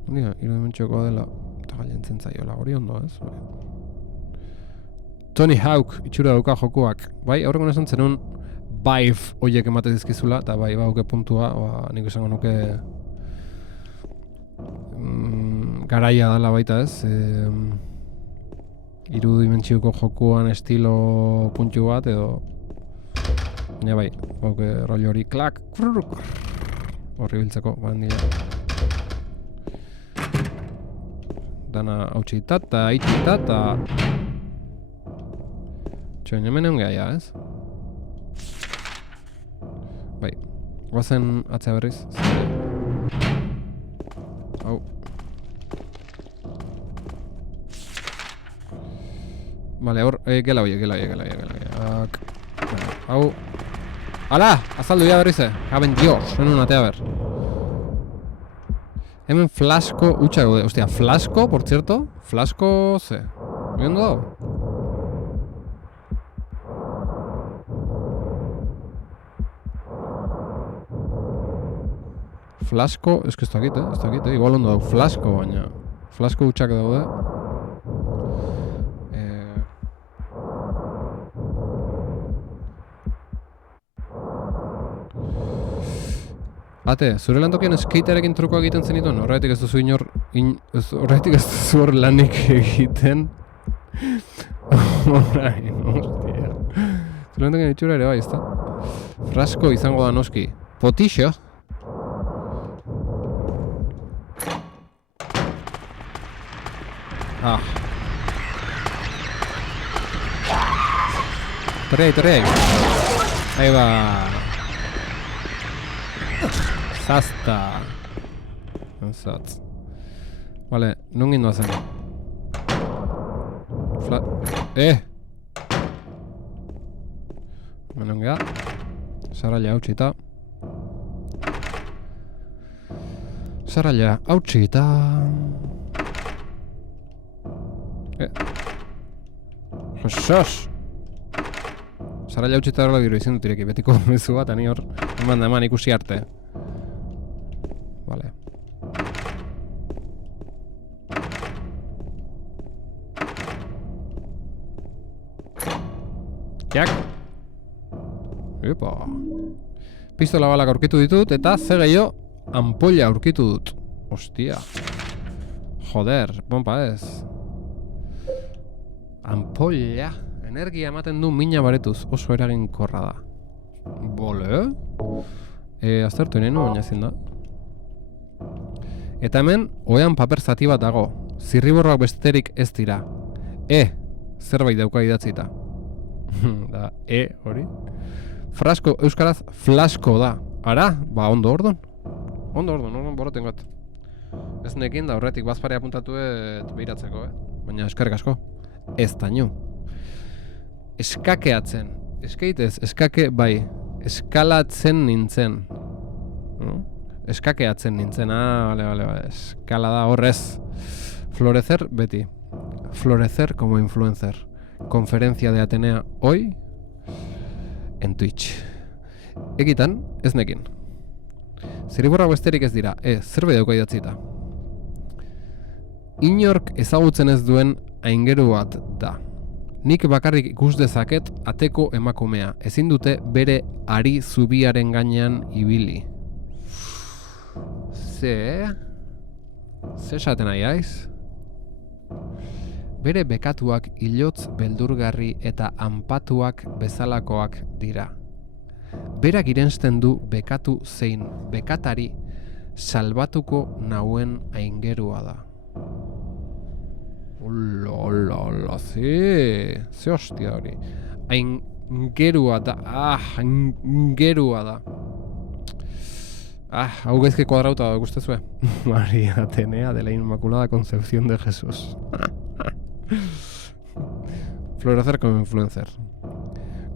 3 dimentsiokoa dela eta gailentzen zaiola, hori ondo ez? Tony Hawk itxura dauka jokuak, bai, aurreko esan zenun Vive oiek emate dizkizula, eta bai, bauke puntua, nik esango nuke garaia dela baita ez, 3 dimentsioko jokuan estilo puntu bat edo baina bai, bauke roli hori klak horri biltzeko bandila dana hautsita eta itxita eta txoin hemen egon geha ez? Bai, guazen atzea berriz. Hau. Vale, hor, gela hoiek. Hau. Ala, azaldu ya berriz. Haben dios, senun atea ber. Hemen flasko utxa gaude. Ostia, flasko, por cierto. Flasko, ze. Oiendo dago? Flasko, ez que ez dakit, igual ondo dago, flasko baina. Flasko utxak daude. Ate, zure lantokien skatearekin trukoa egiten zenituen, horretik ez duzu horretik ez duzu hor lanik egiten. Orain, hostia. Zure lantokien itxura ere bai, ezta? Flasko izango da noski. Potixo. Torrei. Ahí va. Zasta. Ensatz. Vale, non gindoa zen. Menon geha. Sarraila hautsita. Josos! Sarraila hautsita horrela diru izin dut ireki, betiko mezu bat, ani hor eman ikusi arte. Vale. Jak! Epa! Pistola balak aurkitu ditut eta ze gehiago ampolla aurkitu dut. Ostia. Joder, pompa ez. Ampolla. Energia ematen du mina baretuz. Oso eraginkorra da. Bole? Aztertu nien baina ezin da. Eta hemen, oean paper zati bat dago. Zirriborroak besterik ez dira. Zerbait dauka idatzita. Da, hori. Frasko, euskaraz, flasko da. Ara? Ba, ondo ordon. Ondo, boroten gat. Ez nekin da horretik bazparea apuntatuet behiratzeko, baina eskerrik asko. Ez tainu. Eskakeatzen. Eskaitez, eskake bai. Eskalatzen nintzen. No? Eskakeatzen nintzen. Vale. Eskalada horrez. Florecer beti. Florecer como influencer. Conferencia de Atenea hoy en Twitch. Egitan, ez nekin. Zirriborra besterik ez dira. Zerbait dauka idatzita. Inork ezagutzen ez duen aingeru bat da. Nik bakarrik ikus dezaket ateko emakumea. Ezin dute bere ari zubiaren gainean ibili. Ze esaten nahi haiz? Bere bekatuak ilotz beldurgarri eta anpatuak bezalakoak dira. Berak irensten du bekatu zein bekatari salbatuko nauen aingerua da. Hola, ze hostia hori. Aingerua da, aingerua da. Hau gaizke kuadrauta da, gustezue. María Atenea de la Inmaculada Concepción de Jesús. Florecer como influencer.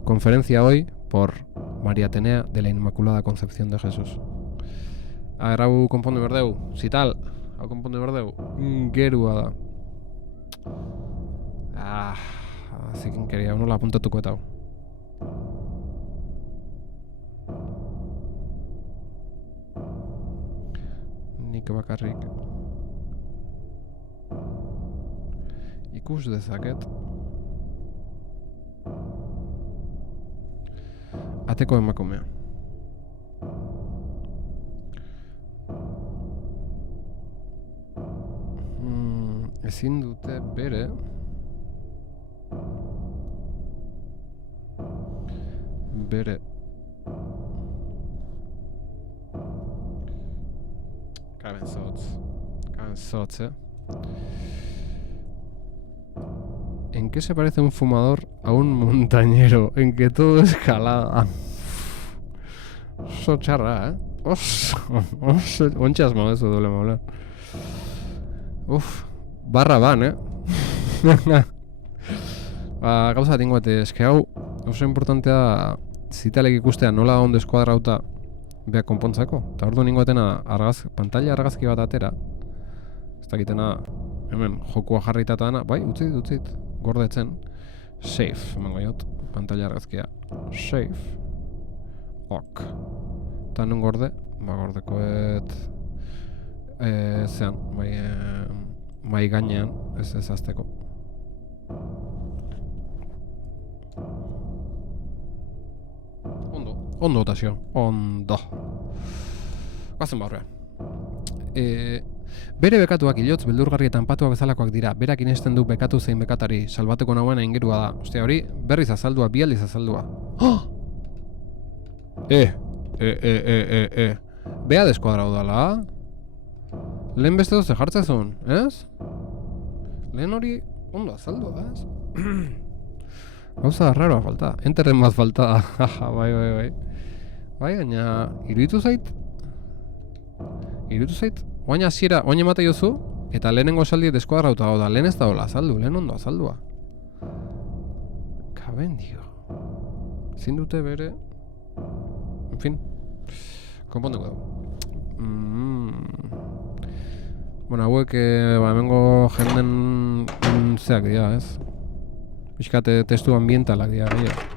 Conferencia hoy por María Atenea de la Inmaculada Concepción de Jesús. A ver, hau konpondu berdeu. Zital, hau konpondu berdeu. Gerua da. Zikin keria, uno la apuntatuko eta hau. Nik bakarrik ikus dezaket ateko emakumea. Ezin dute bere Cabezotz, ¿En qué se parece un fumador a un montañero? En que todo es calada. Oso txarra, ontsa asmo eso doble mola. Barra ban, gauza tingoet, eske hau oso importantea zitalek ikustea nola ondo eskuadrauta beha konpontzako. Eta ordu ningoetena pantalla argazki bat atera. Ez dakitena hemen jokua jarritatana, bai, utzit, gordetzen. Save, emango jot, pantalla argazkia. Save. Ok. Eta nun gorde? Gordekoet zean, mai gainean, ez azteko. Ondo, Tasio. Ondo. Guazen barrean. Bere bekatuak ilotz beldurgarri eta anpatuak bezalakoak dira. Berak inesten du bekatu zein bekatari salbateko nauen aingerua da. Ostia, hori berriz azaldua, bi aldiz azaldua. Bea deskuadrau dala. Lehen beste doze jartzezun, ez? Lehen hori ondo azaldua, ez? Gauza raroa falta. Enterren bat falta. Bai. Bai, baina iruditu zait? Oain hasiera, oain emate jozu, eta lehenengo esaldi deskuadrauta gau da. Lehen ez da hola azaldu, lehen ondo azaldua. Kabendio. Zin dute bere... En fin. Konponduko dugu. Bueno, hauek, hemengo jenden zeak dira, ez? Bizkate testu ambientalak dira, gehiago.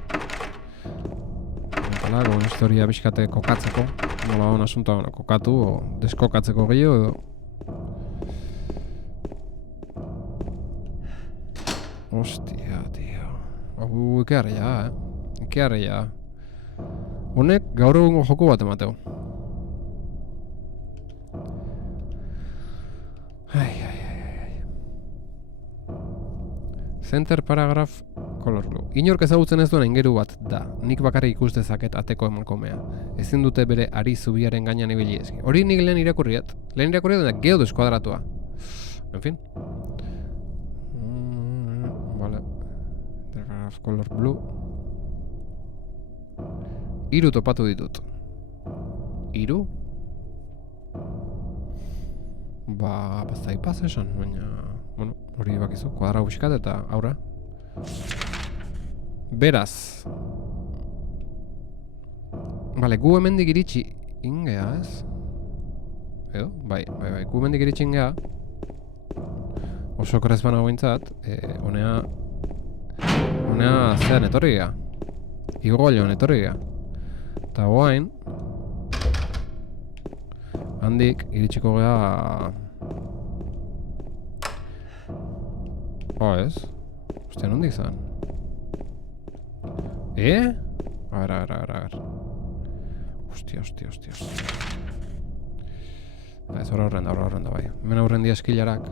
Ambientalak, historia bizkate kokatzeko. Nola hon asunta kokatu, o deskokatzeko gehiago edo. Ostia, tio. Ikearria, Ikearria. Honek gaur egungo joko bat emateu. Center paragraph color blue. Inork ezagutzen ez duen aingeru bat da. Nik bakarrik ikus dezaket ateko emakumea. Ezin dute bere ari zubiaren gainean ibili eski. Hori nik lehen irakurriat. Lehen irakurriat da geho deskuadratua. En fin. Vale. Paragraph color blue. 3 topatu ditut. 3? Baztai paz esan, baina, bueno, hori bakizu, kuadra buskat eta aurra. Beraz. Bale, gu hemendik iritsi ingea, ez? Edo? Bai, gu hemendik iritsi ingea. Oso krespan hau bintzat, honea zean etorri gea. Igolion etorri gea. Eta guain, handik iritsiko gea... ez? Ostia, nondik zan? A ver. Ostia. Ez horren da bai. Hemen aurren dia eskilarak.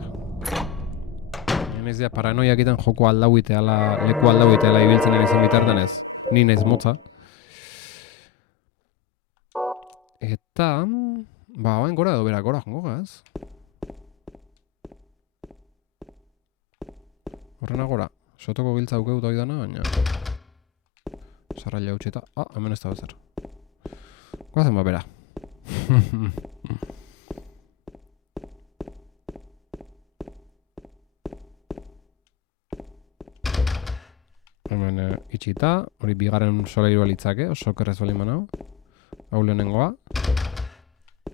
Naiz dira paranoia egiten joko aldauite, leku aldauite, ibiltzen egin bitartan ez. Ni naiz motza. Eta... bain gora edo berak gora jongo gaz. Horrena gora. Sotoko giltza aukeu doidana, baina... sarraila utxeta. Hemen ez da bezer. Goazen ba bera. Hemen itxita, hori bigarren solairu alitzake, oso kerrez bali manau. Hau lehenengoa.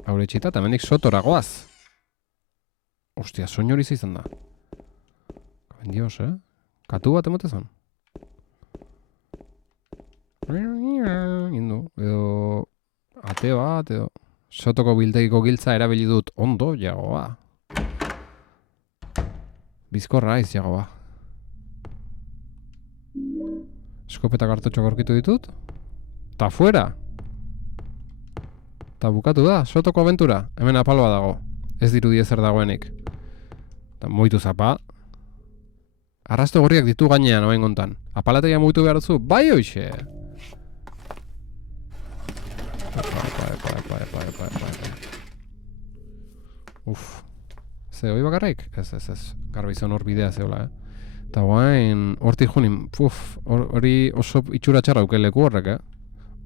Hau itxita, eta hemendik sotora goaz. Ostia, soin hori izan da. Dios, Katu bat emotezan. Indu, edo... ate bat, edo... sotoko biltegiko giltza erabili dut ondo, jagoa. Bizkorra aiz, jagoa. Eskopeta kartotxo gorkitu ditut. Ta fuera! Ta bukatu da, sotoko aventura. Hemen apaloa dago. Ez dirudi ezer dagoenik. Ta moitu zapa. Arrasto gorriak ditu gainean, oain gontan. Apalateia mugitu behar duzu, bai hoxe! Ze hoi bakarrik? Ez. Garbizon hor bidea zeola, Eta guain, hortik junin, hori oso itxura txarra leku horrek,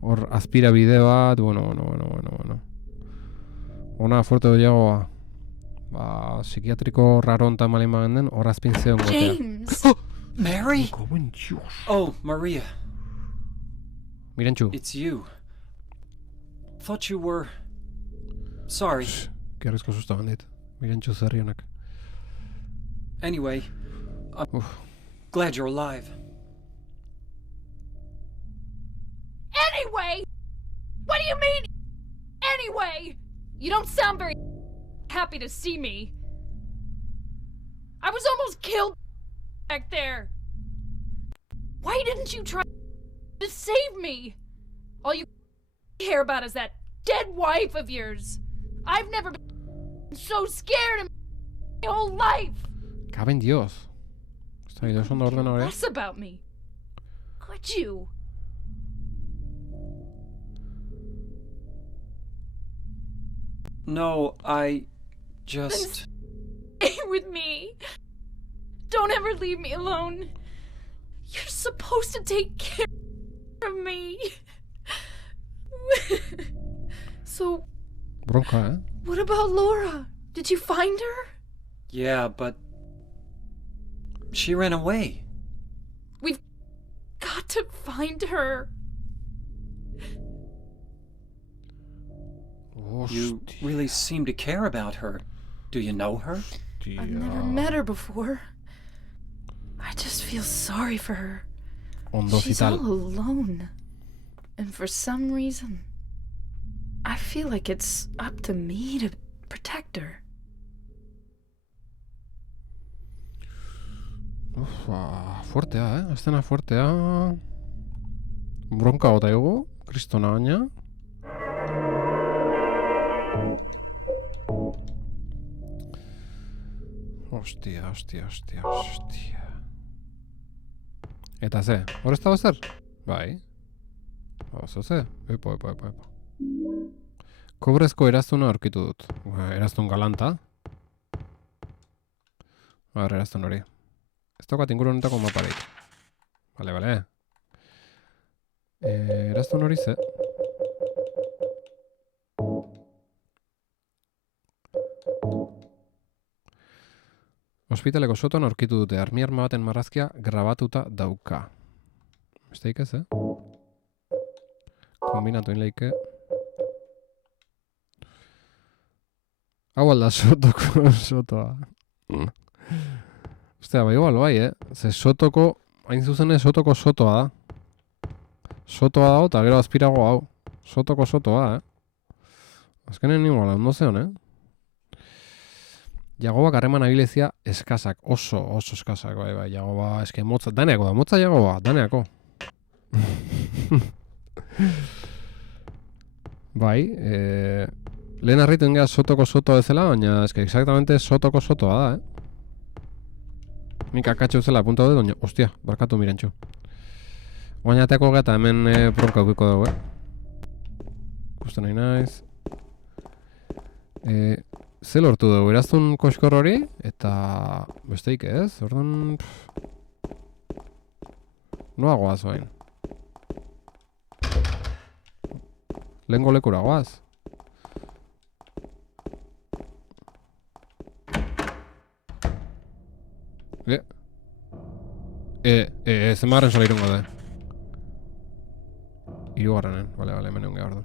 Hor azpira bide bat, bueno. Ona fuerte doiagoa. Psikiatriko raron eta malin bagen den, hor azpin zeon gotea. James! Mary? Dios. Oh, Maria. Mirentxu. It's you. Thought you were... Sorry. Gerrizko susta bandit. Mirentxu zerri honak. Anyway, I'm glad you're alive. Anyway! What do you mean, anyway? You don't sound very happy to see me. I was almost killed back there. Why didn't you try to save me? All you care about is that dead wife of yours. I've never been so scared in my whole life. Caben Dios. Está ahí, son de orden ahora. Less about me. Could you? No, I just... Stay with me. Don't ever leave me alone. You're supposed to take care of me. So, Bronca, what about Laura? Did you find her? Yeah, but... she ran away. We've got to find her. You really seem to care about her. Do you know her? I've never met her before. I just feel sorry for her. She's all alone. And for some reason, I feel like it's up to me to protect her. Fuertea, Estena fuertea. Bronka gota egu, kristona baina. Hostia. Eta ze, hor ez da zer? Bai. Oso ze, epo. Kobrezko eraztuna aurkitu dut. Eraztun galanta. Eraztun hori. Ez daukat inguru honetako maparik. Bale. Eraztun hori ze. Ospitaleko sotoan aurkitu dute armi arma baten marrazkia grabatuta dauka. Besteik ez, Kombinatu inleike. Hau alda sotoa. Ostia, bai igual, bai, Ze sotoko, hain zuzen sotoko sotoa da. Sotoa dago eta gero azpirago hau. Sotoko sotoa, Azkenen igual, ondo zeon, Jagobak harreman abilezia eskasak, oso eskasak, bai, Jagoba, eske motza, daneako da, motza Jagoba, daneako. Bai, lehen harritu ingea sotoko soto bezala, baina eske exactamente sotoko sotoa da, Nik akatxo zela punta dut, baina, ostia, barkatu mirentxu. Oainateko gata hemen bronka ukiko dugu, Ikusten nahi naiz. Ze lortu dugu, eraztun koskor hori, eta besteik ez, orduan... Noa goaz bain. Lehengo lekura goaz. Zenbarren sola irungo da. Hirugarrenen, bale, hemen egon gehar du.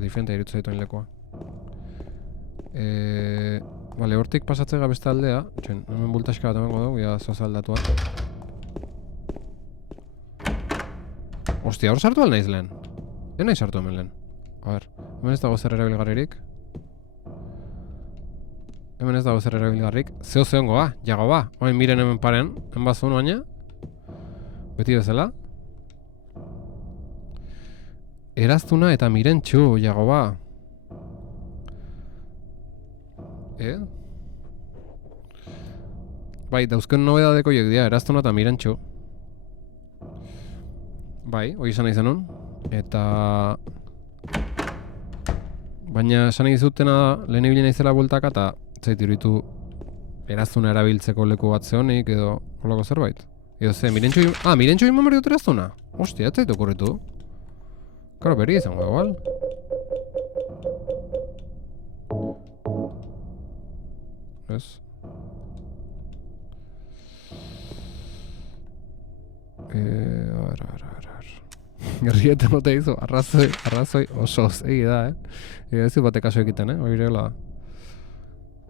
Diferente irutza dituen lekoa. Bale, hortik pasatzega beste aldea. Hemen bultaxka bat emango dugu, ya zoaz aldatuak. Ostia, hor sartu al naiz lehen? Nahi sartu hemen lehen. A ber, hemen ez dago zer erabilgarririk. Hemen ez dago zer erabilgarrik. Zeo zeongo ba, jago ba. Oain miren hemen paren, enbazun baina. Beti bezala. Eraztuna eta mirentxu, jago ba. Bai, dauzken nobedadeko joik dira, eraztuna eta mirentxu. Bai, hori izan nahi zenun. Eta... Baina esan nahi zutena lehen ibili naizela bueltaka eta zait iruditu eraztuna erabiltzeko leku bat zehonik edo holako zerbait. Edo ze, mirentxu... mirentxu iman berri dut eraztuna? Ostia, ez zaitu okurritu. Karo, berri izango igual. Ez? A ver. Gerrieta note izu, arrazoi oso zegi da, Ez du bate kaso egiten, hori regla da.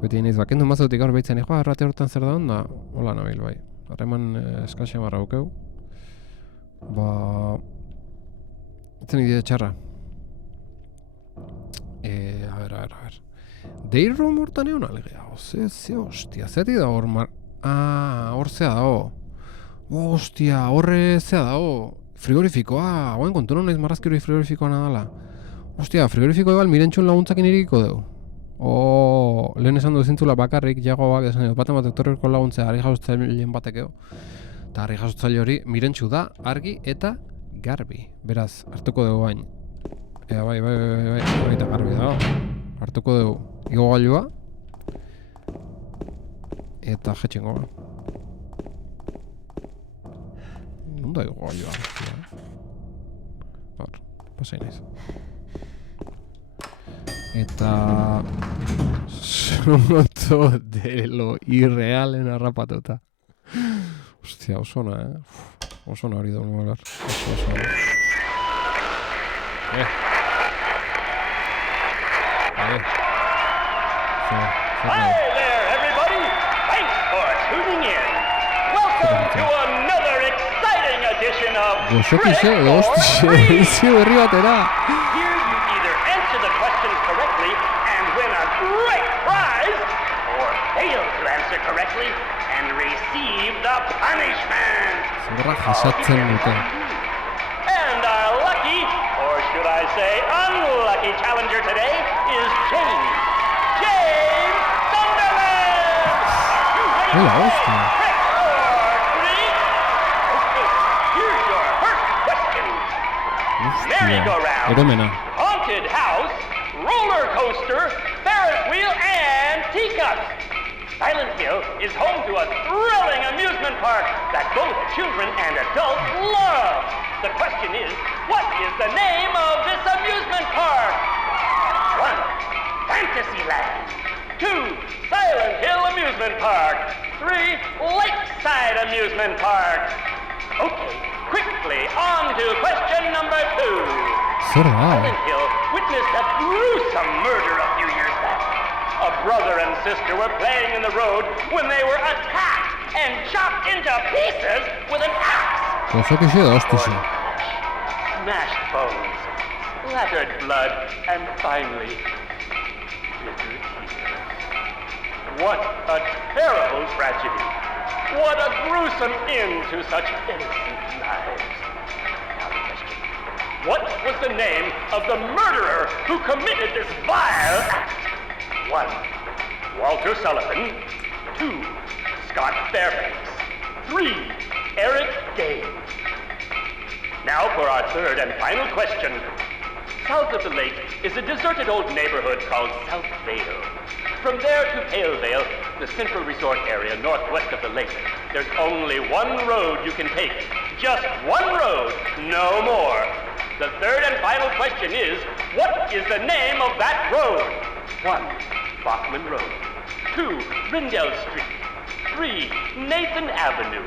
Beti iniz, bakendu mazutik gaur behitzen, errate horretan zer da onda, hola nabil, bai. Harreman eskaxia marra bukeu. Etzen idea txarra. A ver. Deirro mortan egon alegea, ze hostia, zeti da hor hor zea dago. Hostia, horre zea dago. Frigorifikoa, guain kontu naiz marrazkiroi frigorifikoa nadala. Hostia, frigorifiko egal mirentxun laguntzakin irikiko dugu. Lehen esan du zintzula bakarrik, jagoak, esan dut, baten bat ektorreko laguntzea harri jasotzailean batekeo. Eta harri jasotzaile hori mirentxu da, argi eta garbi. Beraz, hartuko dugu bain. Bai, eta garbi dago. Hartuko dugu igogailua. Eta jetxengo ba. Nunda igogailua. Pasai naiz. Eta... Sonoto de lo irrealen harrapatuta. Ostia, osona, Osona hori da uno galar. Osona. Hi there, everybody! Thanks for tuning in. Welcome to another exciting edition of Trick or Treat. Here you either answer the questions correctly and win a great prize, or fail to answer correctly and receive the punishment. And our lucky, or should I say unlucky challenger today is James Sunderland! You ready for Trick or Treat? Okay, here's your first question. Merry-go-round, haunted house, roller coaster, Ferris wheel, and teacups. Silent Hill is home to a thrilling amusement park that both children and adults love. The question is, what is the name of this amusement park? 1. Fantasyland. 2, Silent Hill Amusement Park. 3, Lakeside Amusement Park. Okay, quickly on to question number 2. Zer da? Silent Hill witnessed a gruesome murder a few years back. A brother and sister were playing in the road when they were attacked and chopped into pieces with an axe. Gozokixe edo hostixe? Smashed bones, splattered blood, and finally, bitter tears. What a terrible tragedy. What a gruesome end to such innocent lives. Now the question. What was the name of the murderer who committed this vile act? 1, Walter Sullivan. 2, Scott Fairbanks. 3, Eric Gaines. Now for our third and final question. South of the lake is a deserted old neighborhood called South Vale. From there to Palevale, the central resort area northwest of the lake, there's only one road you can take. Just one road, no more. The third and final question is, what is the name of that road? 1, Bachman Road. 2, Rindell Street. 3, Nathan Avenue.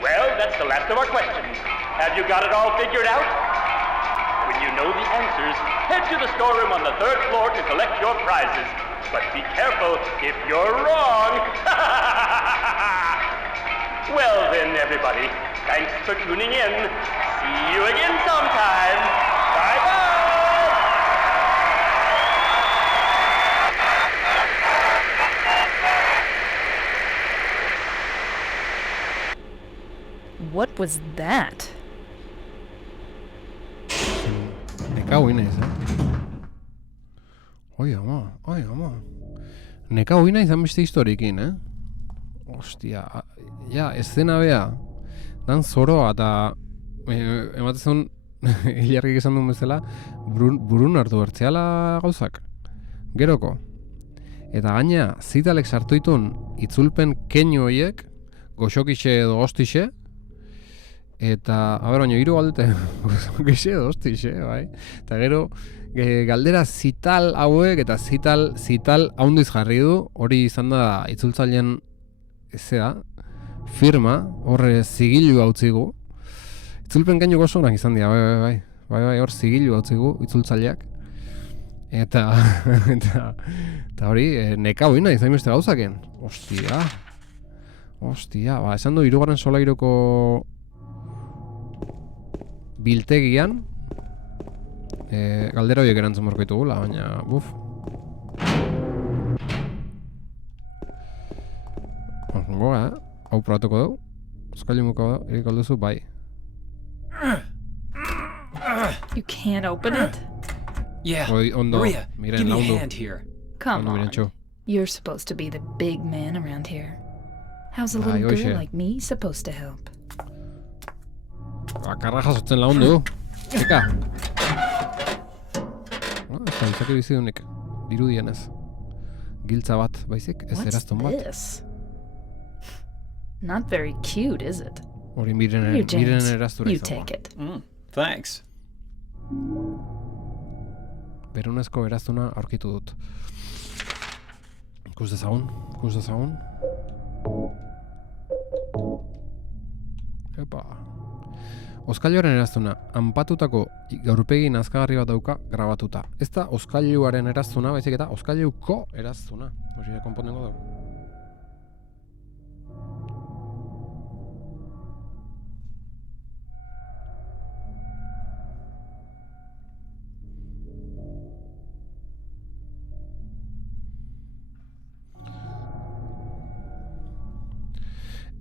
Well, that's the last of our questions. Have you got it all figured out? When you know the answers, head to the storeroom on the 3rd floor to collect your prizes. But be careful if you're wrong. Well then, everybody, thanks for tuning in. See you again sometime. Bye-bye. What was that? Nekau inaiz, Oi ama. Nekau inaiz beste historiekin, Ostia, ja, eszena bea. Dan zoroa eta ematezun hilarrik esan duen bezala burun hartu bertzeala gauzak. Geroko. Eta gaina, zitalek sartu ditun itzulpen keinu horiek, goxokixe edo hostixe, eta, baina, 3 galdete, goxokixe edo hostixe, bai. Eta gero, galdera zital hauek eta zital haundiz jarri du, hori izan da itzultzailean ezea, firma, horre zigilu hautzigu. Itzulpen keinu gozonak izan dira, bai, hor zigilu hautzigu itzultzaileak. Eta hori, nekau ina izan beste gauzaken. Ostia, ba, esan du 3. solairoko biltegian galdera horiek erantzun borko ditugula, baina, buf. Goga, hau probatuko dugu. Euskalimuko erik alduzu, bai. You can't open it? Yeah. Ondo, Maria, miren, give me a ondo. hand here. Come Ondo, miren, on. txo. You're supposed to be the big man around here. How's a Bai, little hoxe. girl like me supposed to help? Bakarra jasotzen lagundu. Eka. Ez da, izaki bizidunik. Dirudienez. Giltza bat, baizik, ez What's erazton bat. this? Not very cute, is it? Hori Here, miren James. eraztura You izango. take it. Thanks. Berunezko eraztuna aurkitu dut. Ikus dezagun. Epa. Oskailuaren eraztuna, anpatutako gaurpegi nazkagarri bat dauka grabatuta. Ez da oskailuaren eraztuna, baizik eta oskailuko eraztuna. Hori ere konponengo dugu.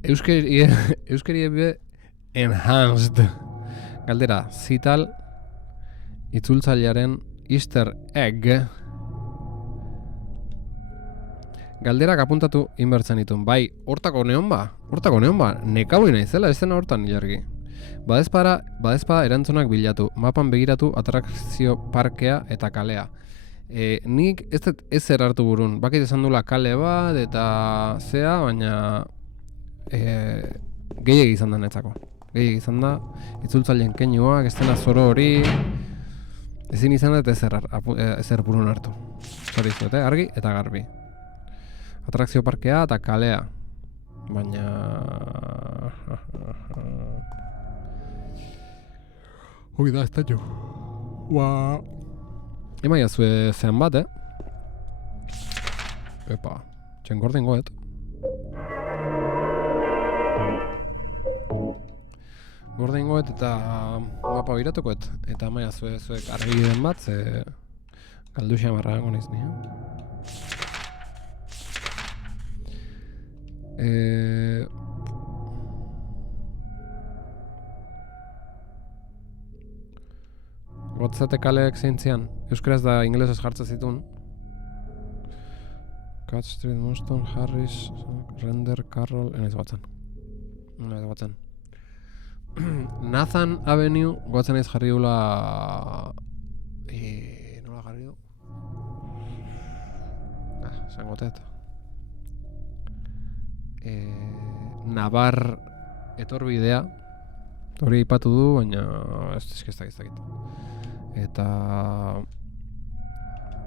Euskeri be enhanced. Galdera, zital itzultzailearen easter egg. Galderak apuntatu inbertzen ditun. Bai, hortako neon ba, nekau naizela esena hortan ilargi. Badezpada erantzunak bilatu, mapan begiratu atrakzio parkea eta kalea. Nik ez dut ezer hartu burun, bakit esan dula kale bat eta zea, baina gehiegi izan da netzako. Gehiegi izan da, itzultzaileen keinuak, ez dena zoro hori, ezin izan dut ezer burun hartu. Hori zuete, argi eta garbi. Atrakzio parkea eta kalea. Baina... Hoi da, ez da jo. Emaia zue zean bat, Epa, txen gordin goet. Gordin goet eta mapa biratukoet. Eta emaia zuek argi den bat, ze... Galdu xamarra gango niz ni, Gotzate kaleak zeintzian. Euskaraz da ingelesez jartzen zituen. Cat Street, Munston, Harris, Render, Carroll... Enaiz gotzen. Nathan Avenue gotzen ez jarri dula... Nola jarri du? Zangotet. Nabar etorbidea. Hori aipatu du, baina... Ez dakit. Eta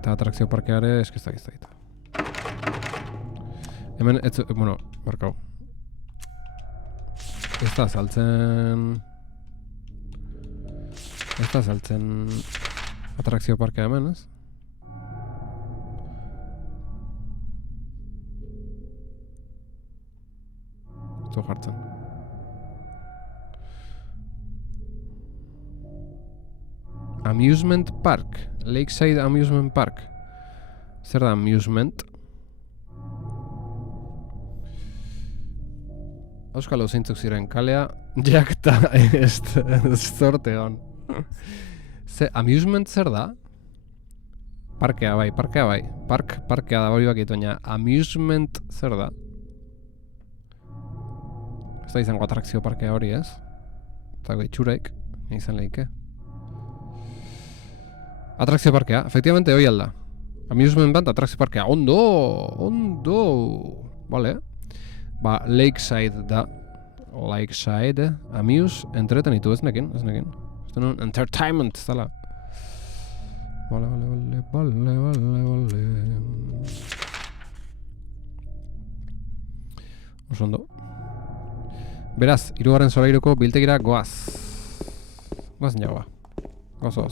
atrakzio parkeare ez dakit. Hemen, barkau. Ez da saltzen atrakzio parkea hemen, ez? Ez jartzen. Amusement Park. Lakeside Amusement Park. Zer da amusement? Euskalo zeintzuk ziren kalea, jakta ez zorte hon. Amusement zer da? Parkea bai. Parkea da hori bakit, baina amusement zer da? Ez da izango atrakzio parkea hori, ez? Eta itxuraik, izan lehike. Atrakzio parkea, efectivamente hoi alda. Amusement bat, atrakzio parkea. Ondo! Vale. Ba, Lakeside da. Lakeside, amuse, entretenitu, ez nekin. Ez denun, entertainment, ez dala. Vale. Oso ondo. Beraz, 3. solairuko biltegira goaz. Goazen jagoa. Gozo.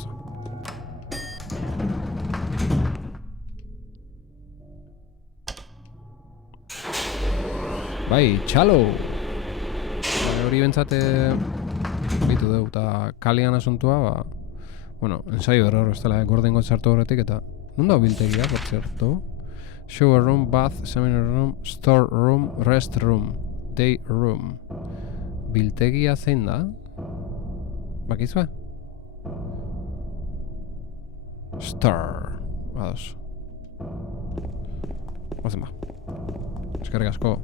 Bai, txalo! Hori bentsate bitu deu, eta kalian asuntua, bueno, ensaio error, ez dela, gordengo txartu horretik, eta non da biltegia, por cierto? Shower room, bath, seminar room, store room, rest room, day room. Biltegia zein da? Bakizue? Store. Ados. Guazen ba. Eskerrik asko.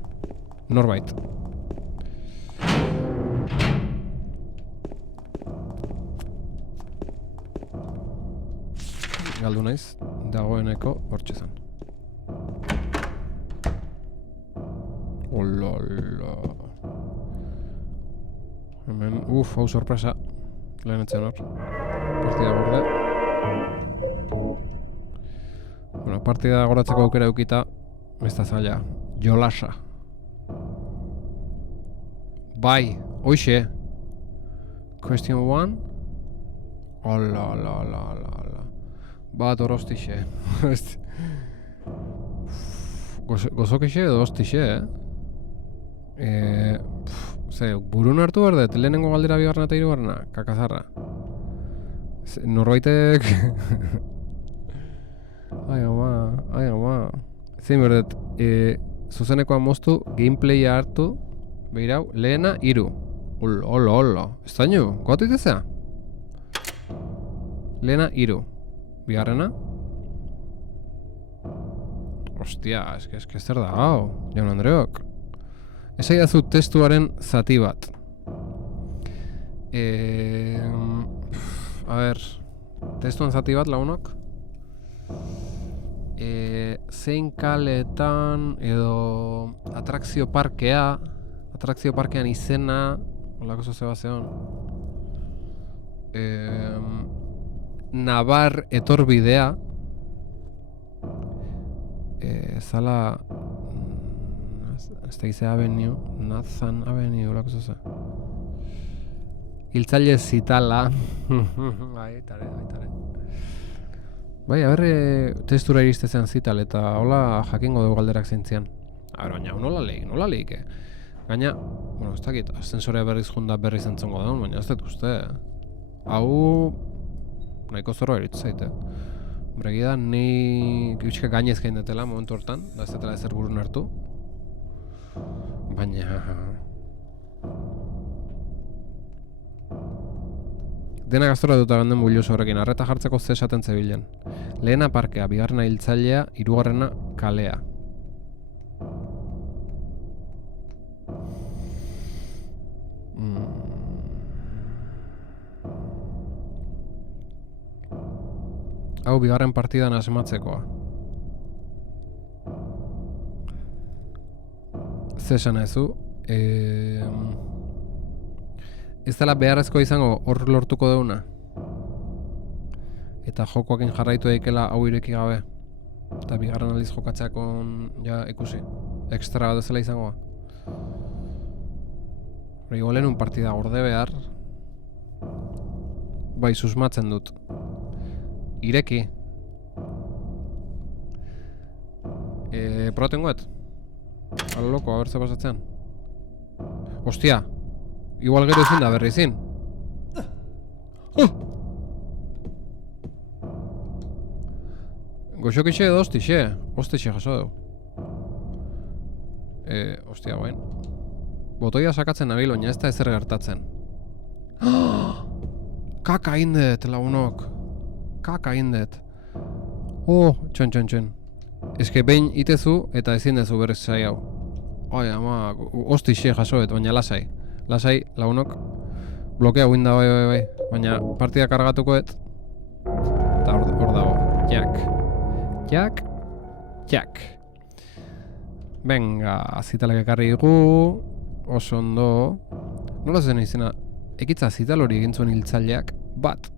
Norbait. Galdu naiz, dagoeneko hortxe zen. Olala. Hemen, hau sorpresa. Lehen etzen hor. Partida borde. Bueno, partida goratzeko aukera eukita, ez da zaila. Jolasa. Bai, hoxe. Question 1. Ala. Bat orostixe. Gozokixe edo ostixe, burun hartu berdet, lehenengo galdera bigarna eta hirugarna, kakazarra. Norbaitek... Ai, ama. Zein berdet, zuzenekoa moztu, gameplaya hartu, behirau, lehena, 3. Hola. Ez daño, gotit ezea? Lehena, 3. Bigarrena? Ostia, eske zer da, Jaun Andreok. Esaidazu testuaren zati bat. A ber, testuan zati bat lagunok. Zein kaletan edo atrakzio parkean izena, holako zozeba zeon. Nabar etorbidea, zala Stacy Avenue, Nathan Avenue, lako zoza. Hiltzaile zitala. Aitare. Bai, testura iristezen zital, eta hola jakingo dugu galderak zintzian. Baina, nola leik, Gaina, ez dakit, ascensorea berriz junda berriz entzongo daun, baina ez dut uste. Hau, nahiko zorro eritzaite. Bregia, ni gutxika gainez gaindetela momentu hortan, da ez detela ezer burun hartu. Baina... Dena gaztora dut aganden bulioz horrekin, arreta jartzeko ze esaten zebilen. Lehena parkea, bigarrena hiltzailea, hirugarrena kalea. Hau bigarren partidan asmatzekoa. Ze esan ezu? Ez dela beharrezko izango hor lortuko deuna. Eta jokoakin jarraitu daikela hau ireki gabe. Eta bigarren aldiz jokatzeakon ja ikusi. Extra bat ezela izangoa. Hori lehen un partida gorde behar. Bai, susmatzen dut. Ireki. Protengoet. Hala loko, abertze pasatzean. Ostia! Igual gero ezin da berri zin. Goxokixe edo ostixe. Ostixe jaso du. Ostia, bain. Botoia sakatzen nabil, baina ez da ezer gertatzen. Kaka indet, lagunok. Kaka indet. Txon. Eske behin itezu eta ezin dezu berriz zai hau. Ai, ama, ostixe jasoet, baina lasai. Lasai, lagunok. Blokea guinda bai. Baina partida kargatukoet. Eta hor dago. Jak. Venga, zitalak ekarri dugu. Oso ondo. Nola zen izena? Ekitza zital hori egin zuen hiltzaileak. Bat.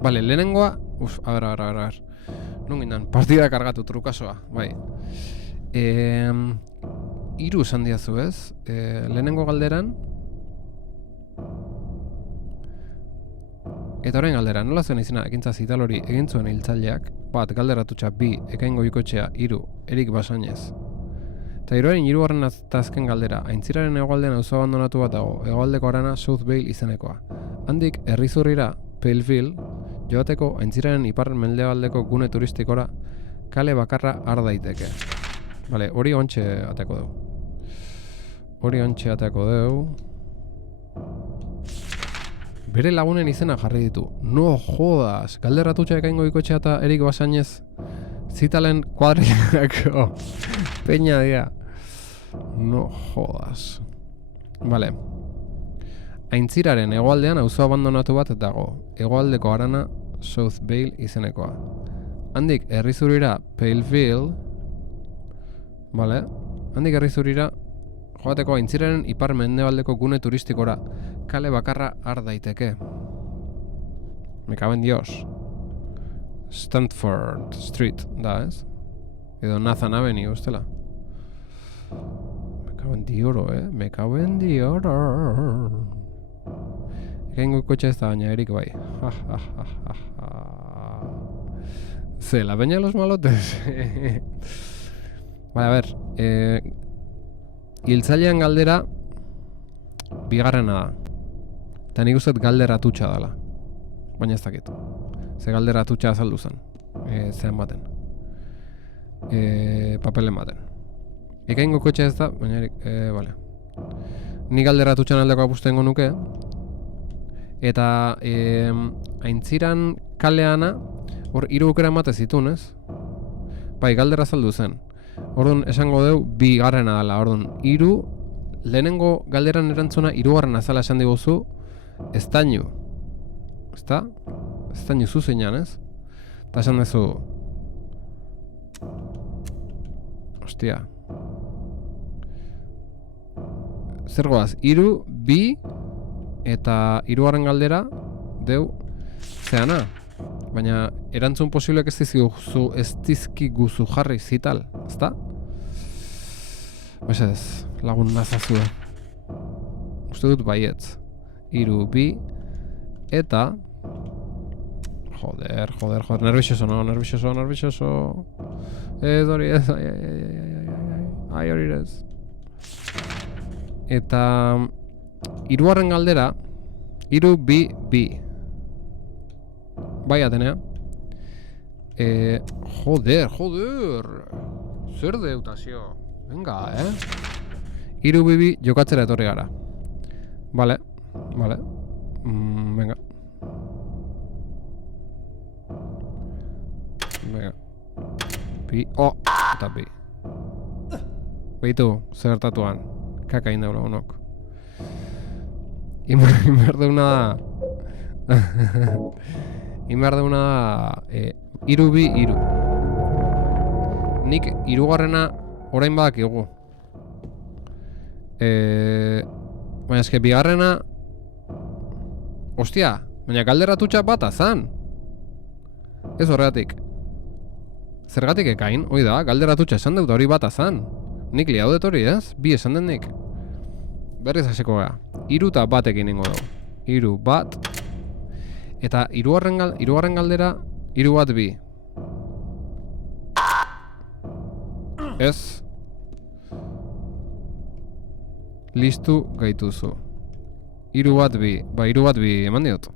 Bale, lehenengoa. A ber. Nun gindan, partida kargatu trukasoa. Bai. 3 esan diazu ez? Lehenengo galderan. Eta orain galdera, nola zuen izena ekintza zital hori egin zuen hiltzaileak? Bat, galderatutxa, 2, ekaingo ikotxea, 3, Erik Basainez. Eta hiruaren 3. eta azken galdera, aintziraren hegoaldean auzo abandonatu bat dago, hegoaldeko arana South Vale izenekoa. Handik, herrizurrira, Paleville, joateko aintziraren ipar mendebaldeko gune turistikora, kale bakarra har daiteke. Bale, hori ontxe ateko dugu. Bere lagunen izena jarri ditu. No jodas! Galderatutxa ekaingo ikotxea eta Erik Basainez zitalen kuadrilako peña dira. No jodas. Vale. Aintziraren hegoaldean auzo abandonatu bat dago. Hegoaldeko arana South Vale izenekoa. Handik herrizurira Paleville. Vale. Handik herrizurira joateko aintziraren ipar mendebaldeko gune turistikora. Kale bakarra har daiteke. Me caben Dios. Stanford Street da, ez? Edo Nathan Avenue, ustela. Me caben dioro, Me caben dioro. Ekaingo ikotxe ez da, baina Erik bai. Ze, la peña de los malotes. Vale, a ver. Hiltzailean galdera bigarrena da. Eta nik uste galderatutxa dela. Baina ez dakit. Ze galderatutxa azaldu zen. Zean baten. Papelen baten. Ekaingo kotxe ez da, baina vale. Ni galderatutxan aldeko apustengo nuke. Eta aintziran kaleana hor 3 aukera emate zitun, ez? Bai, galdera azaldu zen. Orduan esango deu bigarrena dela. Orduan 3 lehenengo galderan erantzuna 3. azala esan diguzu estainu. Ezta? Estainu zuzenean, ez? Eta esan duzu hostia. Zer goaz? 3, 2 eta 3. galdera deu zeana. Baina erantzun posiblek ez dizkiguzu jarri zital, ezta? Mesedez, lagun nazazue. Uste dut baietz. 3, 2, eta... Joder, nervioso. Ez hori ez, ai hori ez. Eta... 3. galdera, 3, 2, 2. Bai Atenea. Joder. Zer deutazio. Venga, 3, 2, 2 jokatzera etorri gara. Vale. Venga. Bi, eta bi. Beitu, zer gertatuan. Kaka indaula honok. Inbar deuna da... Inbar deuna da... 3, 2, 3. Nik 3. Orain badakigu. Baina eske 2. Ostia, baina galderatutxa bata zan. Ez horregatik. Zergatik ekain, hoi da, galderatutxa esan dut hori bata zan. Nik liaudet hori ez, 2 esan den nik. Berriz hasiko gara. 3 eta 1 ekin ingo dugu. 3, 1. Eta 3. Galdera, 3, 1, 2. Ez. Listu gaituzu. 3, 1, 2. Ba, 3, 1, 2 eman diot.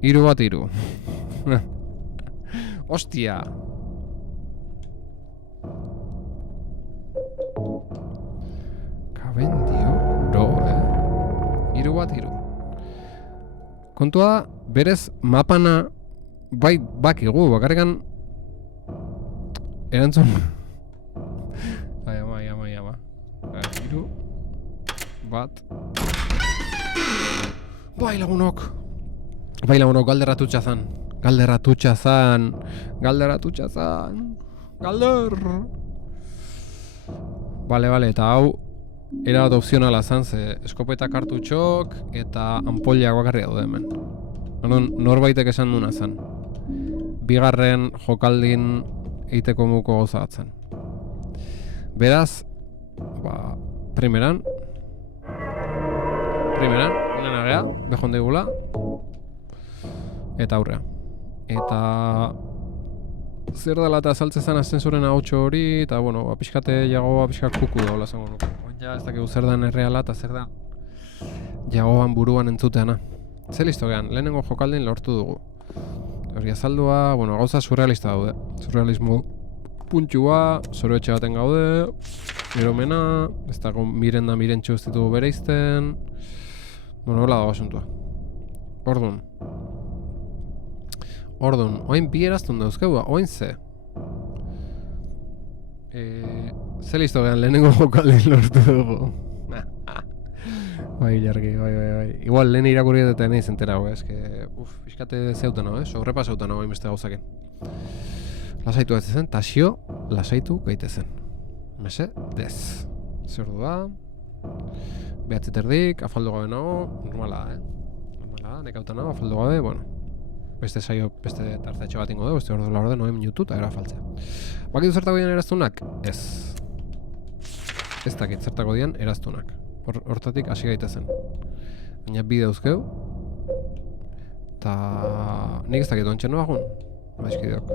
3, 1, 3. Ostia. Kaben dio. 3, 1, 3. Kontua da, berez mapana bai bakigu, bakarrikan erantzun. Ai ama. 3, 1. Bai lagunok, galderatutxa zan. Galder. Bale, eta hau era bat opzionala zan, ze eskopeta kartutxok eta ampoliak bakarri daude hemen. Norbaitek esan duna zan. 2. jokaldin eiteko muko gauza batzen. Beraz, ba, primeran, nena gea, behon digula, eta aurrea. Eta zer dela eta saltzezan ascensoren ahotxo hori, eta bueno, pixkate jagoa pixkat kuku daula zango nuke. Ja, ez dakigu zer dan erreala eta zer da jagoan buruan entzuteana. Zer listo gehan, lehenengo jokaldin lortu dugu. Hori azaldua, bueno, gauza surrealista daude. Surrealismo puntxua, zoro etxe baten gaude, eromena, ez dago mirentxu ez ditugu bere izten. Bueno, hola dago asuntua. Ordun, oain bi eraztun dauzkegu, oain ze. Ze listo gehan lehenengo jokaldin lortu dugu. Bai, jargi, bai. Igual, lehen irakurri eta nahi zenterago, eske, pixkate zeuten hau, sogrepa zeuten hau, hainbeste gauzakin. Lasaitu gaitezen, tasio, lasaitu gaitezen. Mese, dez. Zer du da? Behatziterdik, afaldu gabe nago, normala, nekauta nago, afaldu gabe, bueno. Beste tartetxo bat ingo dugu, beste ordu la orde, noen minutu eta era faltzea. Bakitu zertako dian eraztunak? Ez. Ez dakit zertako dian eraztunak. Hortatik hasi gaitezen. Baina bi dauzkeu. Eta nik ez dakit ontsen noagun. Baizkideok.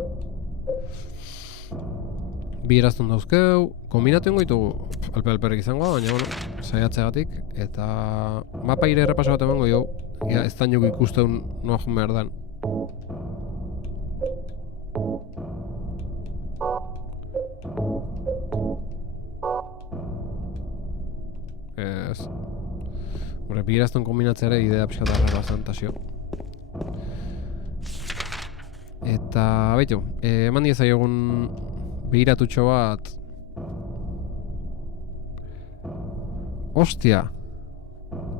Bi eraztun dauzkeu. Kombinatu ingo ditugu. Alperrik izango, baina bueno, saiatzeagatik. Eta mapa ire errepaso bat emango jau. Ez dan juk ikusteun noagun behar dan. Ez. Hore, bi eraztun kombinatzeare idea pixkat arrela zen, tasio. Eta, baitu, eman diezai egun behiratutxo bat. Ostia.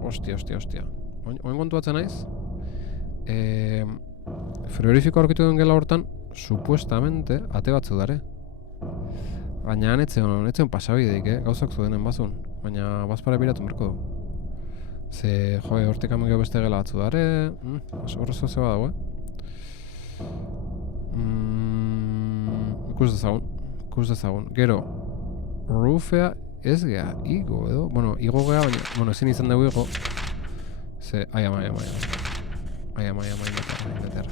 Oen kontuatzen naiz? Frigorifiko aurkitu duen gela hortan, supuestamente, ate bat zeudare. Baina netzeon pasabideik, gauzak zudenen bazun. Baina bazpare biratu merko du. Ze, hortik amengio beste gela batzu dare. Horrezo zeba dago, Ikus dezagun. Gero, Rufea ez gea, igo edo. Bueno, igo gea, baina, bueno, ezin izan dugu igo. Ze, ai ama, meter.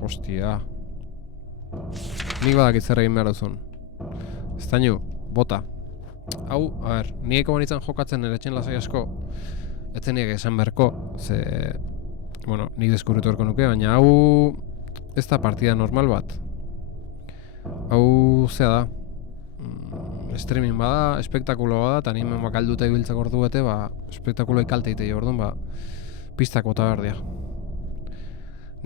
Hostia. Nik badakit zer egin behar duzun. Estainu, bota. Hau, a ber, nieko banitzen jokatzen eretxen lasai asko. Etzen niek esan berko, ze... Bueno, nik deskurritu erko nuke, baina hau... Ez da partida normal bat. Hau, zea da. Streaming bada, espektakulo bada, eta nimen bakalduta ibiltzak ordu bete, ba, espektakulo ikalte itei orduan, ba, pistak bota behar dira.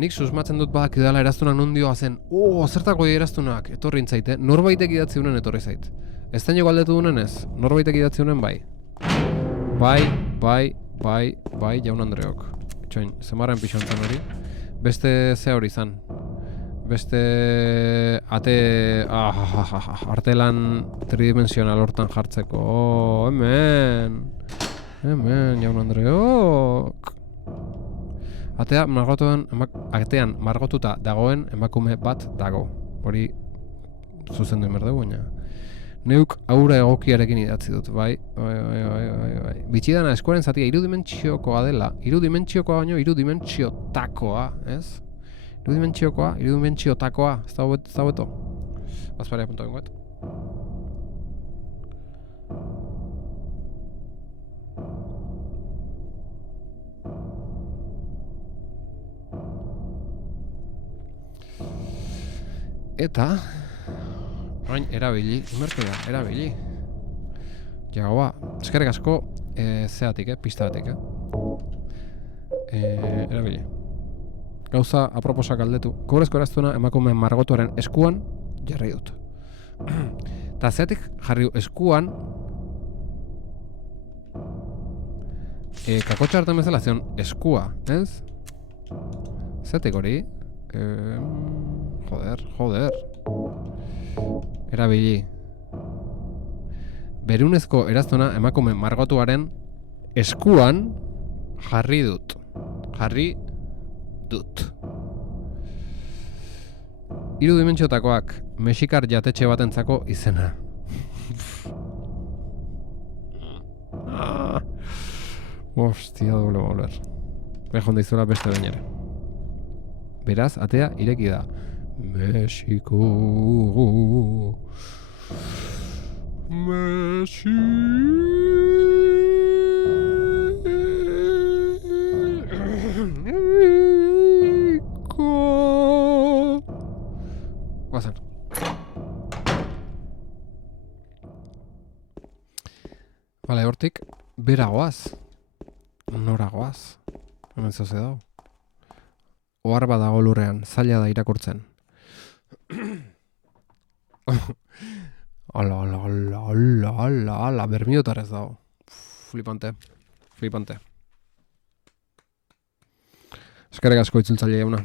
Nik susmatzen dut badak idala eraztunak nondioa zen, zertako dira eraztunak, etorri intzaite, norbaitek idatzi unen etorri zait. Ez da nio galdetu dunen ez, norbaitek idatzi unen bai. Bai, jaun Andreok. Itxoin, zemarren pixontzen hori. Beste ze hori izan. Beste artelan tridimensional hortan jartzeko. Hemen, jaun Andreok. Atean margotuta dagoen emakume bat dago. Hori zuzendu behar dugu, baina neuk aura egokiarekin idatzi dut, bai. Bitxidana eskuaren zatia irudimentsiokoa dela. Irudimentsiokoa baino irudimentsiotakoa, ez? Irudimentsiotakoa, ez da beto? Bazparea punto bengoet. Eta orain erabili, erabili. Jagoa, eskerrik asko zeatik, pistagatik, erabili. Gauza aproposak aldetu. Kobrezko eraztuna emakumeen margotuaren eskuan jarri dut. Ta zeatik jarri eskuan kakotxa hartan bezala zion eskua, ez? Zeatik hori? Joder. Erabili. Berunezko eraztuna emakume margotuaren eskuan jarri dut. Irudimentsiotakoak mexikar jatetxe batentzako izena. Hostia, doble volver. Bejon daizuela beste bainera. Beraz, atea ireki da. Mexiko. Guazan. Bale, hortik, beragoaz. Noragoaz. Hemen zoze dago. Ohar badago lurrean, zaila da irakurtzen. Ala, bermiotarez dago. Flipante. Eskerrik asko itzultzaile jauna.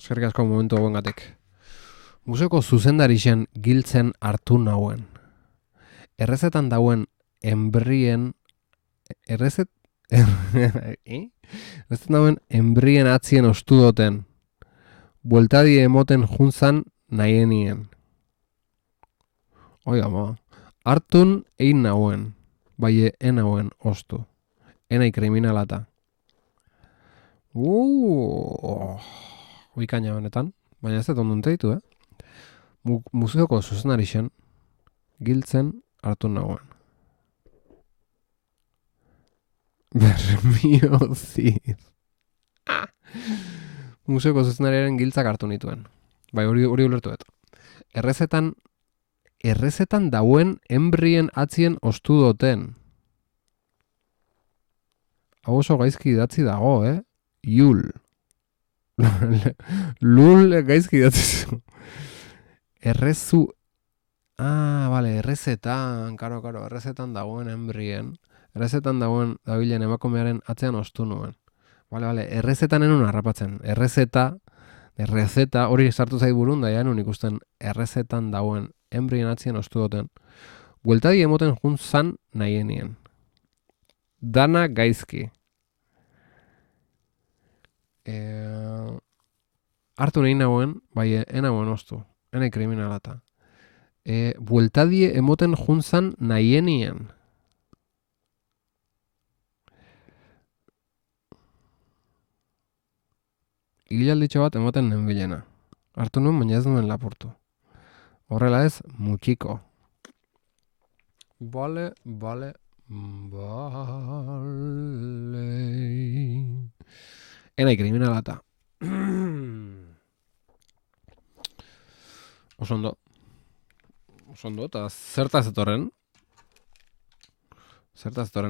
Eskerrik asko momentu hauengatik. Museoko zuzendarixen giltzen hartu nauen. Errezetan dauen enbrien... Errezetan dauen enbrien atzien ostu doten. Bueltadi emoten juntzan nahienien. Oiga, ma. Hartun egin nauen. Bai, nauen ostu. Enai kriminalata. Uikaina benetan. Baina ez dut ondun teitu, Museoko zuzenarixen giltzen hartu nauen. Bermioziz. Museoko zuzenariaren giltzak hartu nituen. Bai, hori ulertuet. Errezetan dauen enbrien atzien ostu doten. Hau oso gaizki idatzi dago, Iul. Lul gaizki idatzi zu. Errezu... Bale, errezetan, karo, errezetan dagoen enbrien. Errezetan dagoen dabilen emakumearen atzean ostu nuen. Bale, errezetan enun harrapatzen. Errezeta, hori sartu zait burun, da enun ikusten errezetan dagoen enbrien atzien ostu duten. Bueltadi emoten juntzan nahienien. Dana gaizki. Hartu nahi nagoen, bai, enagoen ostu. Enai kriminalata. bueltadie emoten juntzan nahienien. Hilalditxo bat emoten nenbilena. Hartu nuen, baina ez nuen lapurtu. Horrela ez, mutxiko. Bale. Enai kriminalata. Osondo, eta zertaz etorren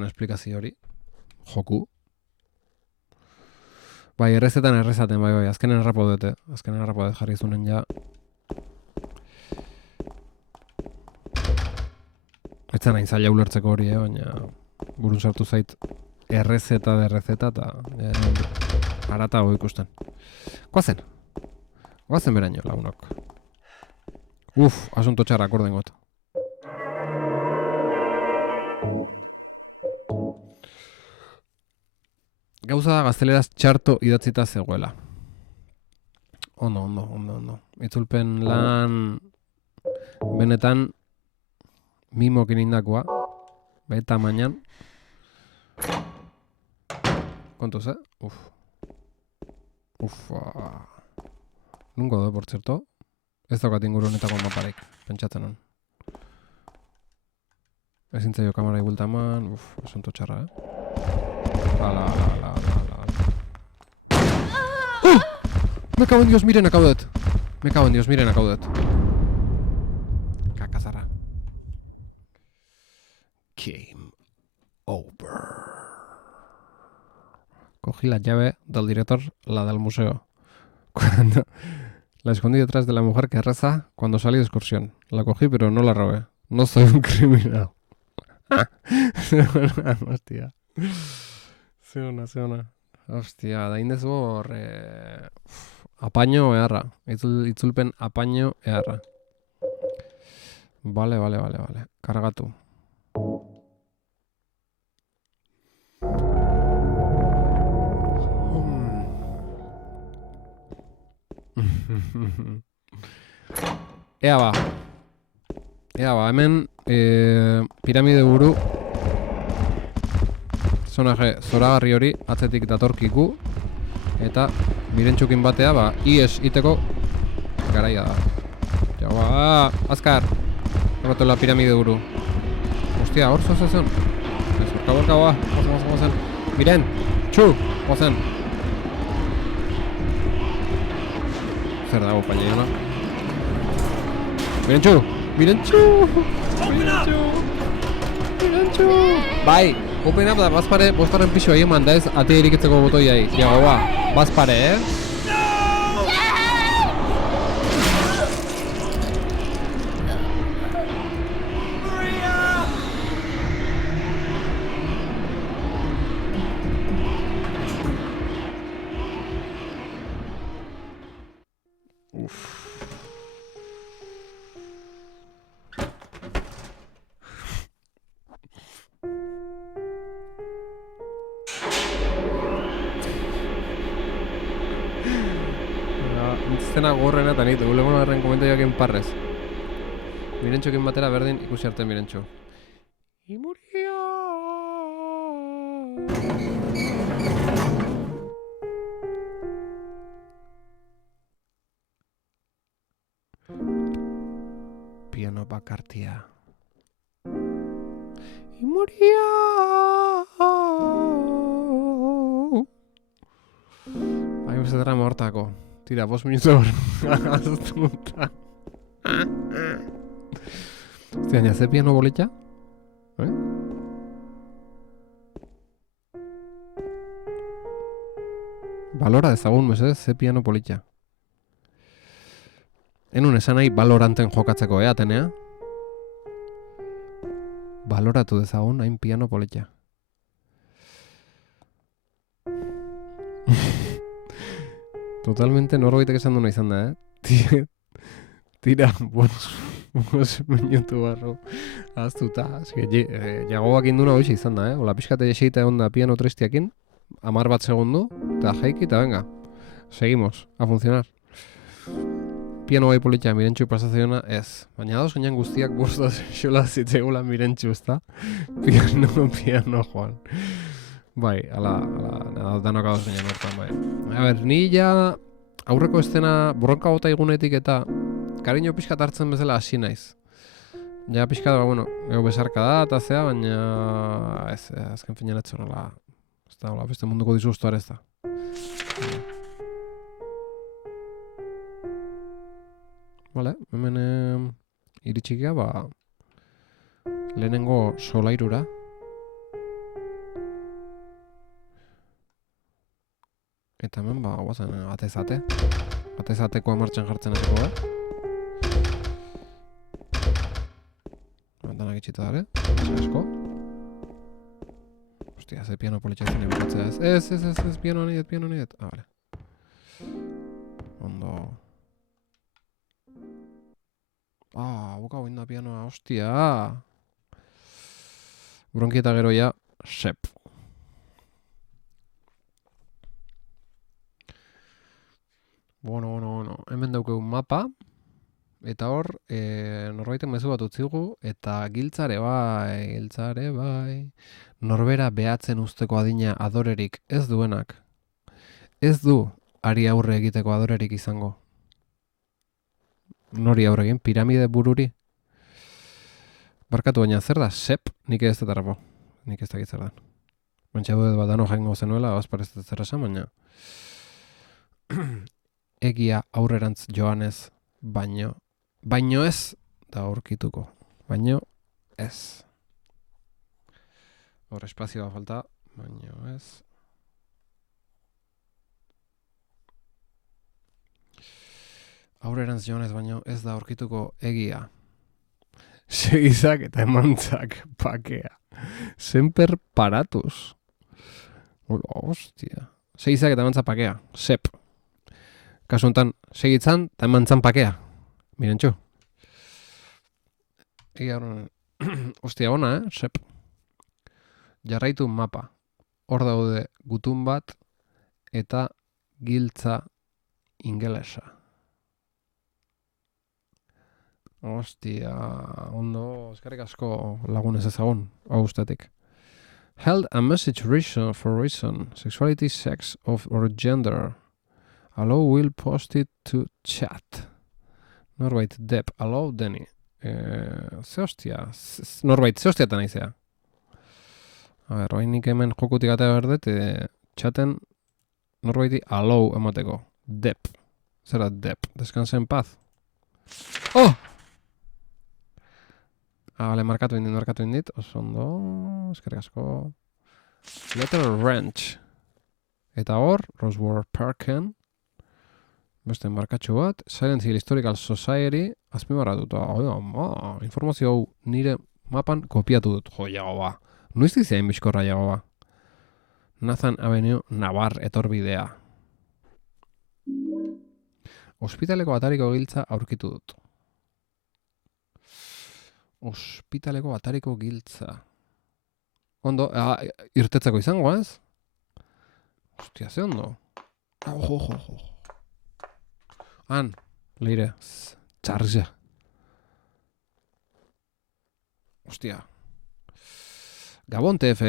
esplikazio hori, joku. Bai, errezetan errezaten, bai, azkenen errapodet jarri zunen ja. Etzan hain zaila ulertzeko hori, baina burun sartu zait errezeta eta haratago ikusten. Goazen beraino, lagunok. Asunto txarrak orden got. Gauza da gazteleraz txarto idatzita zegoela. Ondo. Itzulpen lan benetan mimokin indakoa. Beta mainan. Kontuz, Nungo por zerto. Ez daukat inguru honetako maparek, pentsatzen hon. Ezin zaio kamara igultaman, asunto txarra, Ala. Me cago en Dios, miren, akaudet. Kakazarra. Game over. Cogí la llave del director, la del museo. Cuando la escondí detrás de la mujer que reza cuando salí de excursión. La cogí, pero no la robé. No soy un criminal. Hostia. Zeona. Hostia, da indezu hor... apaño eharra. Itzulpen apaño eharra. Vale. Kargatu. Ea ba, hemen piramide buru zoragarri hori atzetik datorkiku eta mirentxukin batea ies iteko garaia da. Azkar! Errotu la piramide buru. Hostia, hor zozen. Borka, gozen. Miren! Txu! Gozen! Zer dago pañeiona? Mirentxu! Bai! Open up da, bazpare, bostaren pixo egin manda ez, ate irikitzeko botoiai. Bazpare, Zena gorrena eta nitu, gulegono erren komentarioak parrez. Mirentxokin batera berdin ikusi arte mirentxo. Y murió. Piano bakartia. Y murió. Bai, uste drama hortako. Tira, 5 minutu hor. Aztuta. Baina, ze piano bolita? Balora dezagun, mesedez, ze piano polita. Enun esan nahi baloranten jokatzeko, Atenea? Baloratu dezagun, hain piano polita. Totalmente norbaitek esan duna izan da, Tira, 5 minutu barro. Aztuta. Jagoak induna hoxe izan da, Ola pixkate jeseita egon da piano tristiakin. 10 bat segundu. Eta jaiki eta venga. Seguimos. A funcionar. piano bai politia Mirentxu pasazioena ez. Baina dauz gainean guztiak buruz xola zitzegula Mirentxu, ezta? Piano, Juan. Bai, ala, danok dauz gainean hortan, bai. A ber, ni ja aurreko estena borroka bota igunetik eta kariño pixkat hartzen bezala hasi naiz. Ja pixkat, bueno, gero besarka da, eta zea, baina ez, azken finean ez zorrela. Ez da, hola, beste munduko disgustuar ez da. Vale, hemen iritsikea, ba, lehenengo solairura. Eta hemen, ba, guazen, atezate. Atezatekoa martxan jartzen hasiko da. Danak itxita dara, asko. Hostia, ze piano politxak zen ebitatzea ez. Ez, piano nidet. Ah, vale. Ondo. Buka da pianoa, hostia. Bronkieta gero ja, sep. Bueno. Hemen daukegu mapa. Eta hor, norbaiten mezu bat utzigu, eta giltzare bai. Norbera behatzen usteko adina adorerik ez duenak. Ez du ari aurre egiteko adorerik izango. Nori aurre egin, piramide bururi. Barkatu baina zer da, sep, nik ez dut arrapo. Nik ez dakit zer da. Bantxa dut bat dano jaingo zenuela, bazpar ez dut zer esan, baina. Egia aurrerantz joanez, baino ez da aurkituko. Baino ez. Hor espazioa falta, baino ez. Aurrerantz joanez, baino ez da aurkituko egia. Segizak eta emantzak pakea. Semper paratuz. Hostia. Segizak eta emantzak pakea. Sep. Kasu honetan, segitzan eta emantzan pakea. Mirentxo. Egia horren. Ostia ona, Sep. Jarraitu mapa. Hor daude gutun bat eta giltza ingelesa. Ostia, ondo, eskarrik asko lagunez ezagun, hau ustetik. Held a message for reason, sexuality, sex, or gender. Allow will post it to chat. Norbait, Dep, allow Deni. Norbait, ze hostia eta naizea. A ber, nik hemen jokutik atea berdet, chaten norbaiti allow emateko. Dep. Zer da Dep? Descansa en paz. Oh! Vale, markatu indit. Oso ondo, eskerrik asko. Letter Ranch. Eta hor, Roseward Parken. Beste markatxo bat. Silent Hill Historical Society. Azpimarratuta. Informazio hau nire mapan kopiatu dut. Jago ba. Noiz dizein bizkorra jago ba. Nathan Avenue, Navar etorbidea. Ospitaleko atariko giltza aurkitu dut. Ospitaleko atariko giltza. Ondo, irtetzeko izango, ez? Ostia, ze ondo? Ojo. Han, leire, txarja. Ostia. Gabon TF,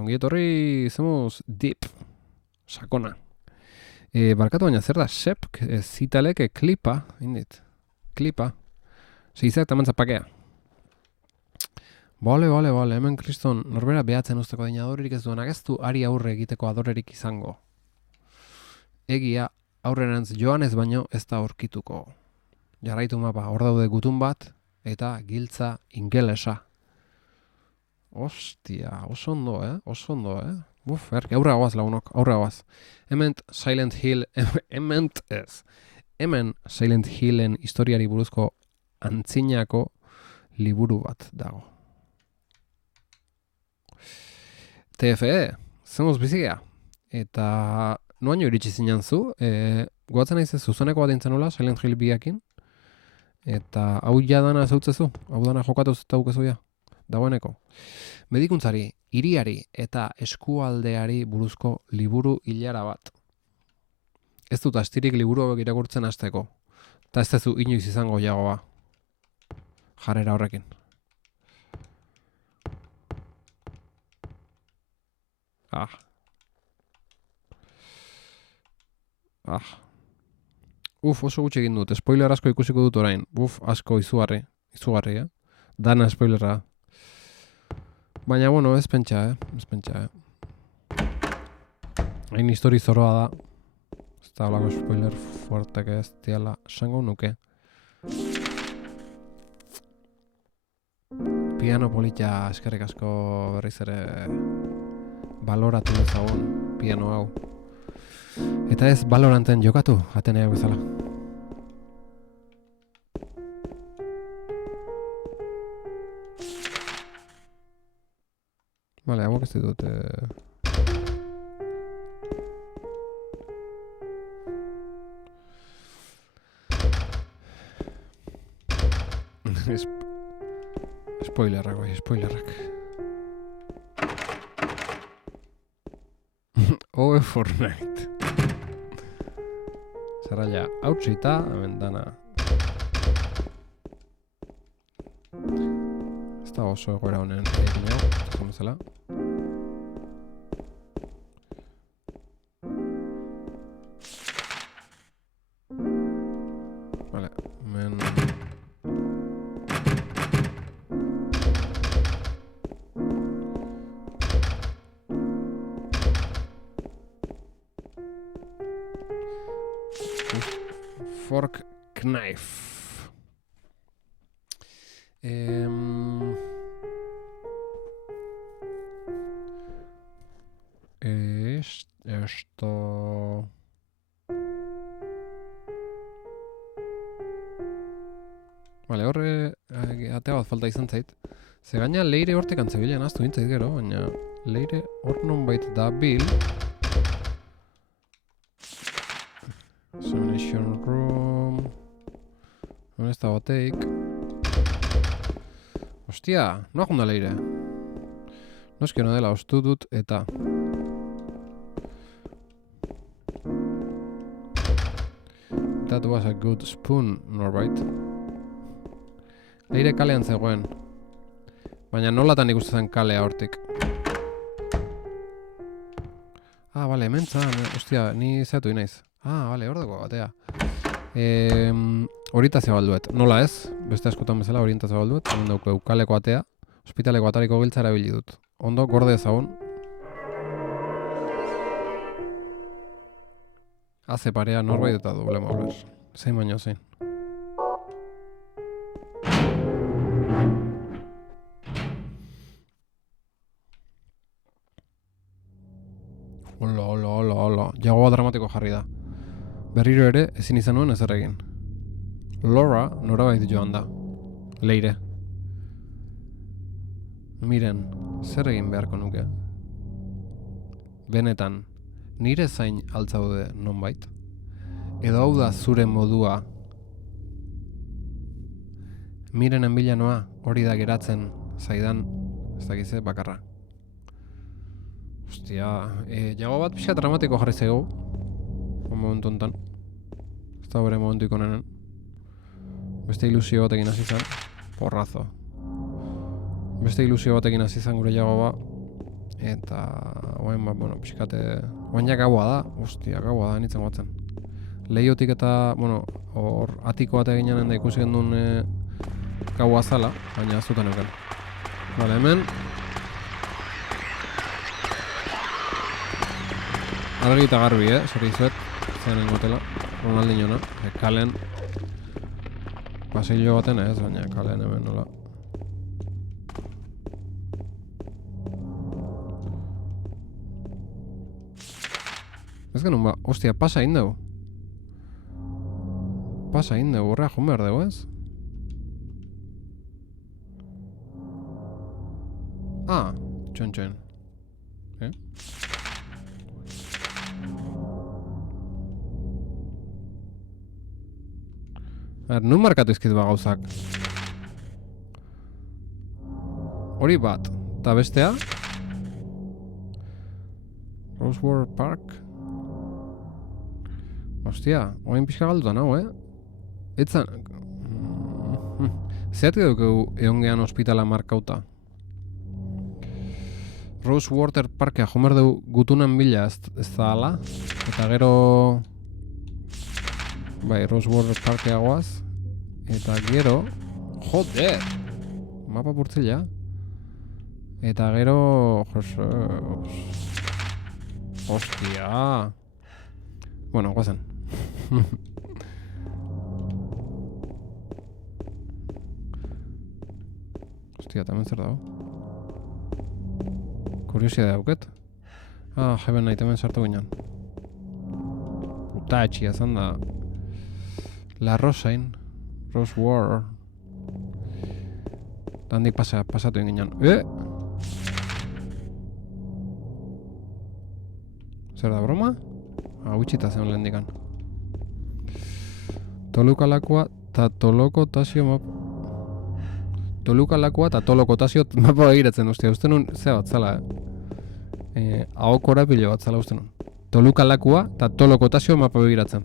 ongietorri zemuz deep, sakona. Barkatu baina zer da, Sep, zitaleke klipa, indit, klipa, segizak tamantza pakea. Bale, hemen kriston norbera behatzen usteko daina adorerik ez duenak ez du ari aurre egiteko adorerik izango. Egia aurrerantz joanez baino ez da aurkituko. Jarraitu mapa, hor daude gutun bat eta giltza ingelesa. Ostia, oso ondo, Buf, aurre goaz lagunok, aurre goaz. Hemen Silent Hillen historiari buruzko antzinako liburu bat dago. TFE, zemuz bizigea. Eta noaino iritsi zinen zu, goatzen naiz zuzeneko bat entzenola, Silent Hill biakin. Eta hau jadana zautzezu, hau dana jokatu zaukezu ja, dagoeneko. Medikuntzari, hiriari eta eskualdeari buruzko liburu hilara bat. Ez dut astirik liburu hauek irakurtzen hasteko. Eta ez tezu inoiz izango jagoa. Jarrera horrekin. Oso gutxi egin dut. Spoiler asko ikusiko dut orain. Asko izugarri, Dana spoilerra. Baina, bueno, ez pentsa, Hain histori zoroa da. Ez da olako spoiler fuertek ez diala esango nuke. Piano polita eskerrik asko berriz ere baloratu dezagun piano hau. Eta ez Valoranten jokatu, Atenea bezala. Vale, hauak ez ditut... Spoilerrak. Fortnite. Zerraila hautsita, hemen dana. Ez da oso egoera honen egin hau, zako bezala. Vale, hemen... Fork knife. Esto... Vale, horre atea bat falta izan zait. Ze gaina Leire hortik antzebilean aztu nintzait gero, baina Leire hor nonbait da bil. Examination room. Non ez da bateik. Ostia, noa junda Leire. Noski hona dela ostu dut eta... That was a good spoon, norbait. Leire kalean zegoen. Baina nolatan ikusten kalea hortik. Bale, hemen zan. Ostia, ni zeatu inaiz. Bale, hor dago batea. Orientazio balduet. Nola ez? Beste askotan bezala orientazio balduet. Hemen dauko eukaleko atea. Ospitaleko atariko giltza erabili dut. Ondo, gorde ezagun. Haze parea norbait eta doble mauler. Zein baino zein. Hola. Jagoa dramatiko jarri da. Berriro ere ezin izan nuen ezer egin. Laura norabait joan da. Leire. Miren, zer egin beharko nuke? Benetan, nire zain altzaude nonbait? Edo hau da zure modua? Mirenen bila noa, hori da geratzen zaidan, ez dakize, bakarra. Ostia, jago bat pixka dramatiko jarri zego. Momentu enten. Ez da bere momentu ikonenen. Beste ilusio batekin hasi zen. Porrazo. Beste ilusio batekin hasi zen gure jago ba. Eta... Oain bat, bueno, pixkate... Oain ja gaua da. Ostia, gaua da, nintzen batzen. Lehiotik eta, bueno, hor atiko bat eginen da ikusi gendun gaua zala. Baina ez duten euken. Vale, hemen... Argi eta garbi, zer izuet, zenen gotela, Ronaldinhona, kalen, pasillo baten ez, baina kalen hemen nola. Ez genuen ba, ostia, pasa indegu. Pasa indegu, horrea joan behar dugu, ez? Txon. Nun markatu izkit ba gauzak. Hori bat, eta bestea Rosewood Park. Ostia, oain pixka galdutan hau, Etzan... Zeatik dugu egon gehan ospitala markauta. Rosewater Parkea jomer dugu gutunan bila ez da ala. Eta gero... Bai, Rosewater Parkea goaz. Eta gero... Joder! Mapa purtzila. Eta gero... Hostia! Bueno, guazen. Hostia, tamen zer dago? Kuriosia dauket. Heaven Knight hemen sartu ginen. Puta etxia zan da. La Rosain. Rose War. Dandik pasatu ginen. Zer da broma? Gutxita zen lehen dikan. Tolukalakoa eta tolokotazio mapa... Tolukalakoa eta tolokotazio mapa begiratzen, ustia. Uste nun, ze bat zala, ahokora pilo bat zala uste nun. Tolukalakoa eta tolokotazio mapa begiratzen.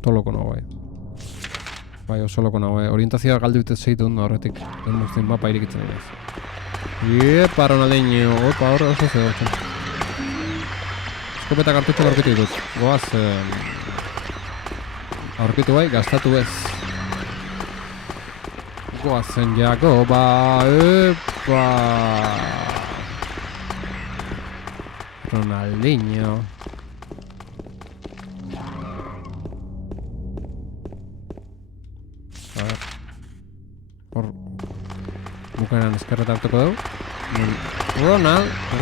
Toloko nago, Bai, oso loko nago, Orientazioa galdu bitez zeitu dut horretik. Den muztin mapa irikitzen egaz. Iepa, Ronaldinho. Opa, horre oso zegoetzen. Eskopeta kartutxo aurkitu ditut. Goaz, aurkitu bai, gastatu ez. Goazen jako, epa! Ronaldinho. A ver. Hor... Bukaeran eskerreta hartuko dugu.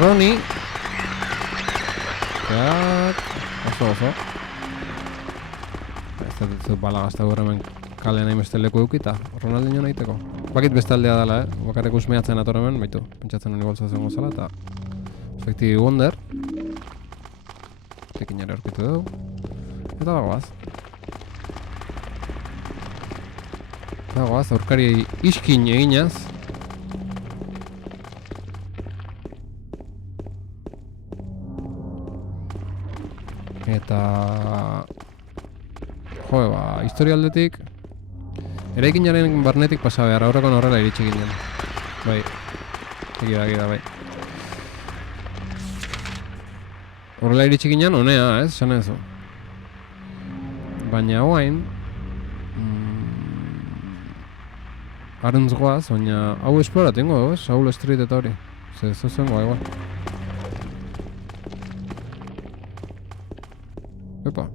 Ronnie. Oso. Ez dut bala gazta hemen kalean hainbeste leku eukita. Ronaldinho nahiteko. Bakit beste aldea dela, Bakarrik usmeatzen ator hemen, baitu. Pentsatzen honi goltza zen gozala, eta... Efektibi Wonder. Tekinare aurkitu dugu. Eta bagoaz. Aurkari iskin eginaz. Eta... historialdetik... Eraikinaren barnetik pasa behar, aurrekon horrela iritsi ginen. Bai. Egia, bai. Horrela iritsi ginen, honea, zan ezo. Baina hoain... Arantz goaz, baina hau esploratengo, Saul Street eta hori. Zer, zen igual. Epa.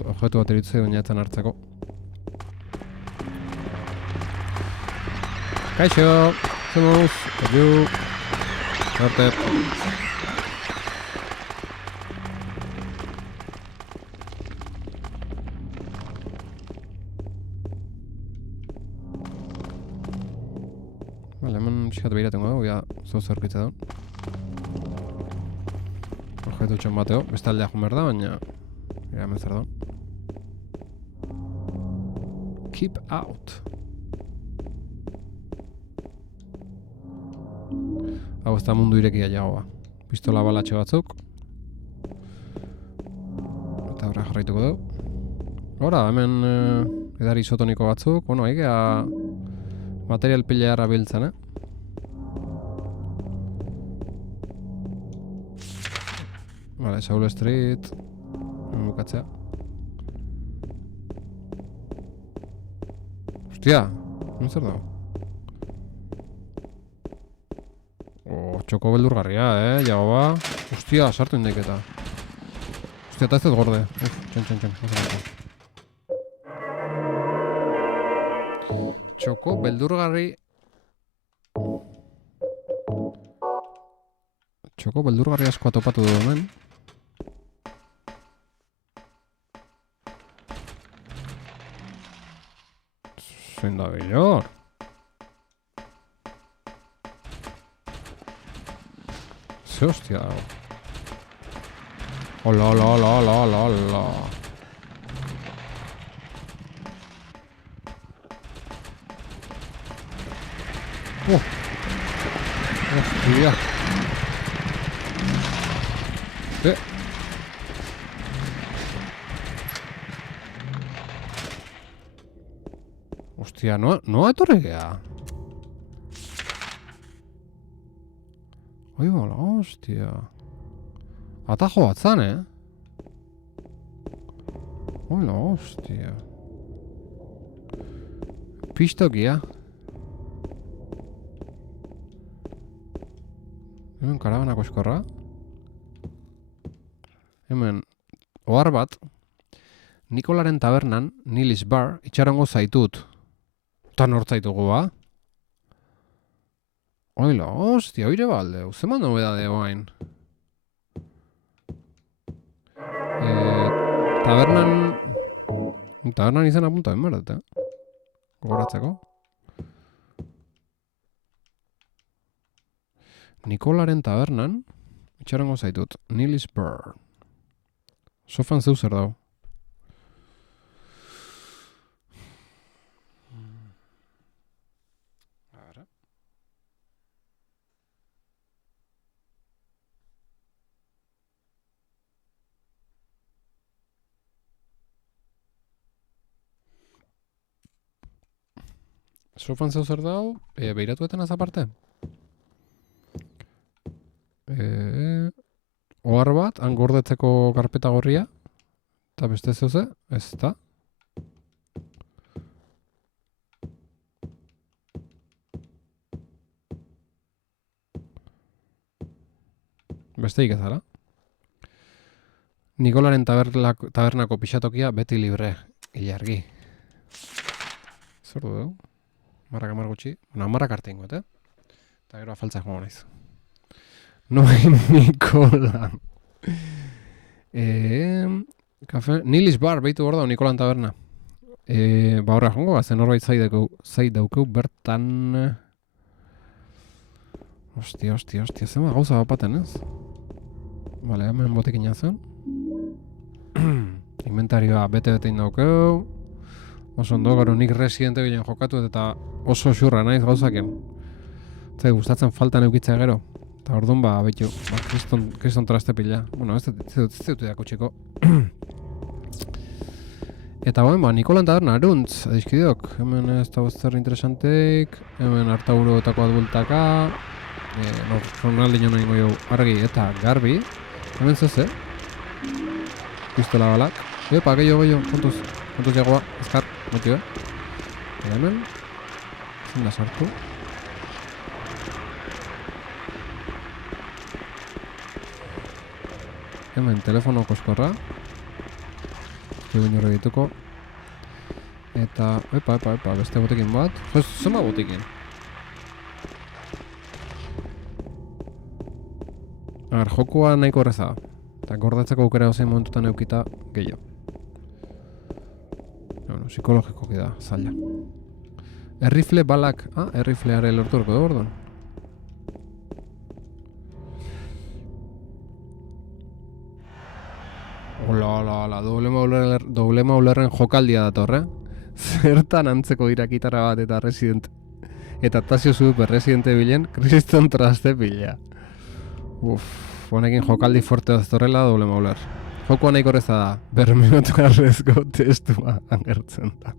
Objetu bat eritzei bainatzen hartzeko. Kaixo! Zemuz! Adiu! Arte! Vale, hemen txikat behiraten dugu, ja zoz aurkitza duen. Objetu txon bateo, beste aldea joan behar da, baina... Ira hemen zer duen. Keep out. Hau ez da mundu irekia jagoa. Pistola balatxe batzuk. Eta horra jarraituko dugu. Hora, hemen edari isotoniko batzuk. Bueno, haigea material pila jarra biltzen, Vale, Saul Street. Bukatzea. Hostia, non zer dago? Txoko beldurgarria, jagoa. Hostia, sartu indaiketa. Hostia, eta ez dut gorde. Txon. Txoko beldurgarri... Txoko beldurgarri asko atopatu du hemen. Zein da bilor. Ze hostia dago. Hola. Hostia. Ostia, noa etorri gea? Oi bola, ostia. Atajo bat zan, Oila, ostia. Pistokia. Hemen karabanako eskorra. Hemen, ohar bat. Nikolaren tabernan, Nilis Bar, itxarongo zaitut. Ta nortzaitugu ba? Oila, hostia, oire balde, zeman nobedade oain. Tabernan izan apunta benberet, gogoratzeko. Nikolaren tabernan, itxarongo zaitut, Nilis Bar. Sofan zeu zer dau. Sofan zeu zer dau, beiratuetan azaparte. Ohar bat, han gordetzeko karpeta gorria, eta beste zeuze, ez da. Besteik ez ala. Nikolaren tabernako pixatokia beti libre, ilargi. Zer du dugu? Marrak amar gutxi. Marrak arte ingoet, Eta gero afaltza joan naiz. Noi Nikola. Nilis Bar, behitu hor da, Nikolan taberna. Ba horra jongo, zen horbait zait daukeu bertan... Ostia, zema gauza bapaten, ez? Bale, hemen botekin zen. Inventarioa bete-betein daukeu. Oso ondo, gero nik Resident Evilen jokatu eta oso xurra naiz gauzaken. Zai, gustatzen faltan eukitzea gero. Eta orduan, behitu, kriston traste pila. Bueno, ez dut dako txiko. Eta Nikolan taberna, aruntz, adizkideok. Hemen ez da zer interesanteik. Hemen hartaburuetako adbultaka. Ronaldinho nahi goio argi eta garbi. Hemen zeze. Pistola balak. Epa, gehiago, kontuz jagoa, ezkar, motio, Eta hemen, zen da sartu. Hemen, telefono koskorra. Egun jorre dituko. Eta, epa, beste botekin bat. Zema botekin. Jokua nahiko horreza. Eta gordatzeko aukera ozein momentutan eukita gehiago. Psikologiko da, zaila. Errifle balak... errifleare lorturko da, orduan. Hola, doble maulerren jokaldia dator, Zertan antzeko dira gitarra bat eta Resident... Eta Tasio Super Resident Evilen, kriston traste pila. Honekin jokaldi forte daztorrela doble mauler. Jokoa nahiko horreza da, berminotuarrezko testua agertzen da.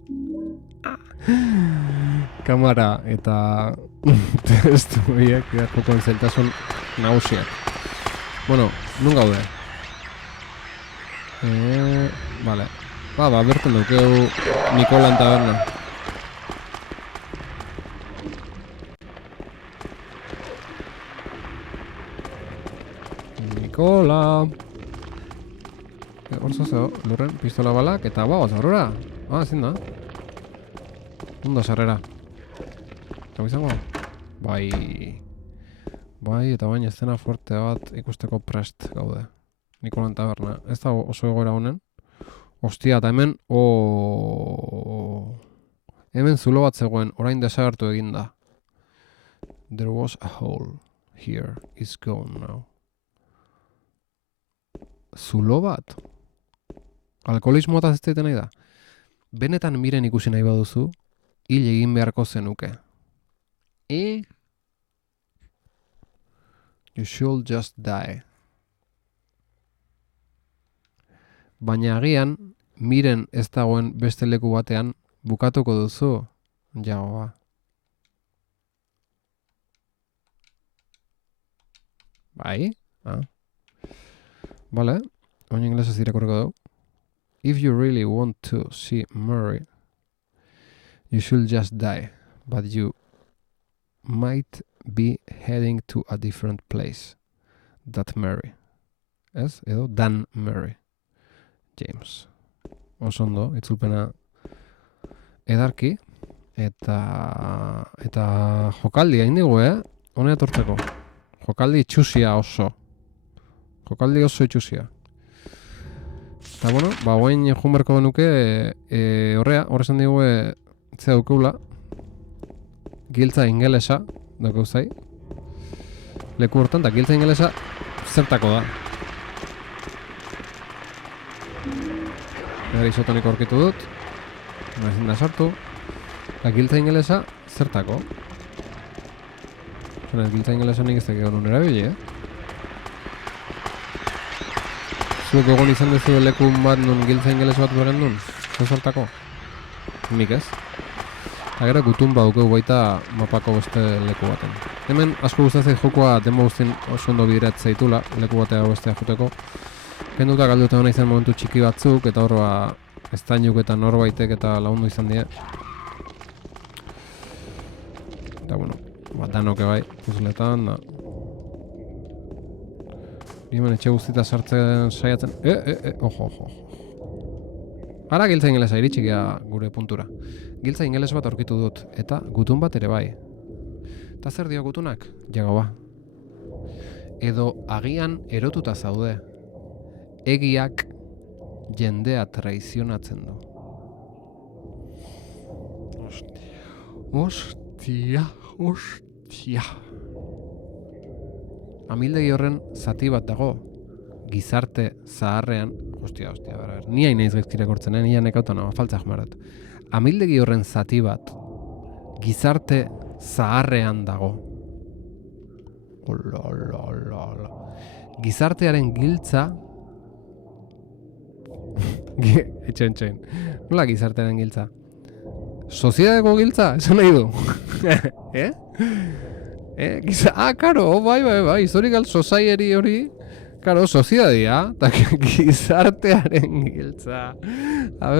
Kamara eta testu horiek jokoan zailtasun nagusiak. Bueno, nun gaude? Vale. Berten dukeu Nikolan taberna. Nikola! Hor zazeo, lurren, pistola balak, eta bagoaz aurrera. Ezin da. Ondo sarrera. Eta izango? Bai, eta baina eszena fuerte bat ikusteko prest gaude. Nikolan taberna. Ez da oso egoera honen. Ostia, eta hemen... Hemen zulo bat zegoen, orain desagertu eginda. There was a hole. Here is gone now. Zulo bat? Alkoholismoa eta zestetan nahi da. Benetan miren ikusi nahi baduzu, hil egin beharko zenuke. You should just die. Baina agian, miren ez dagoen beste leku batean bukatuko duzu. jagoa. Bai? Vale, oin inglesez irakurriko dugu. If you really want to see Murray, you should just die, but you might be heading to a different place. That Murray. Ez? Edo Dan Murray. James. Oso ondo, itzulpena edarki. Eta jokaldi hain digu, Hone atortzeko. Jokaldi itxusia oso. Jokaldi oso itxusia. Eta bueno, guain junberko benuke horrezen digu zea dukeula giltza ingelesa daukeu zai. Leku hortan, eta giltza ingelesa zertako da. Gara isotoniko aurkitu dut. Ezin da sartu. Eta giltza ingelesa zertako. Zena, giltza ingelesa nik ez dakik honun erabili, Zuek egon izan duzu lekun bat nun giltza ingeles bat beren duen? Zertako? Nik ez. Eta gero gutun badukeu baita mapako beste leku baten. Hemen asko gustatzen jokoa demo guztien oso ondo biderat zaitula, leku batea bestea joteko. Kenduta galduta hona izan momentu txiki batzuk, eta hor estainuk eta norbaitek eta lagundu izan die. Eta bueno, danoke bai, puzletan da. Hemen etxe guztita sartzen saiatzen. Ojo. Ara giltza ingelesa iritsi gea gure puntura. Giltza ingeles bat aurkitu dut, eta gutun bat ere bai. Eta zer dio gutunak? Jagoa. Edo agian erotuta zaude. Egiak jendea traizionatzen du. Ostia. Amildegi horren zati bat dago, gizarte zaharrean, hostia, ber, ni hain naiz gaizkira kortzen, ni nekauta nago, faltzak marat. Amildegi horren zati bat, gizarte zaharrean dago. Gizartearen giltza, etxen, nola gizartearen giltza? Soziadeko giltza, esan nahi du. Karo, bai, historical society hori, karo, soziadia, eta gizartearen giltza. A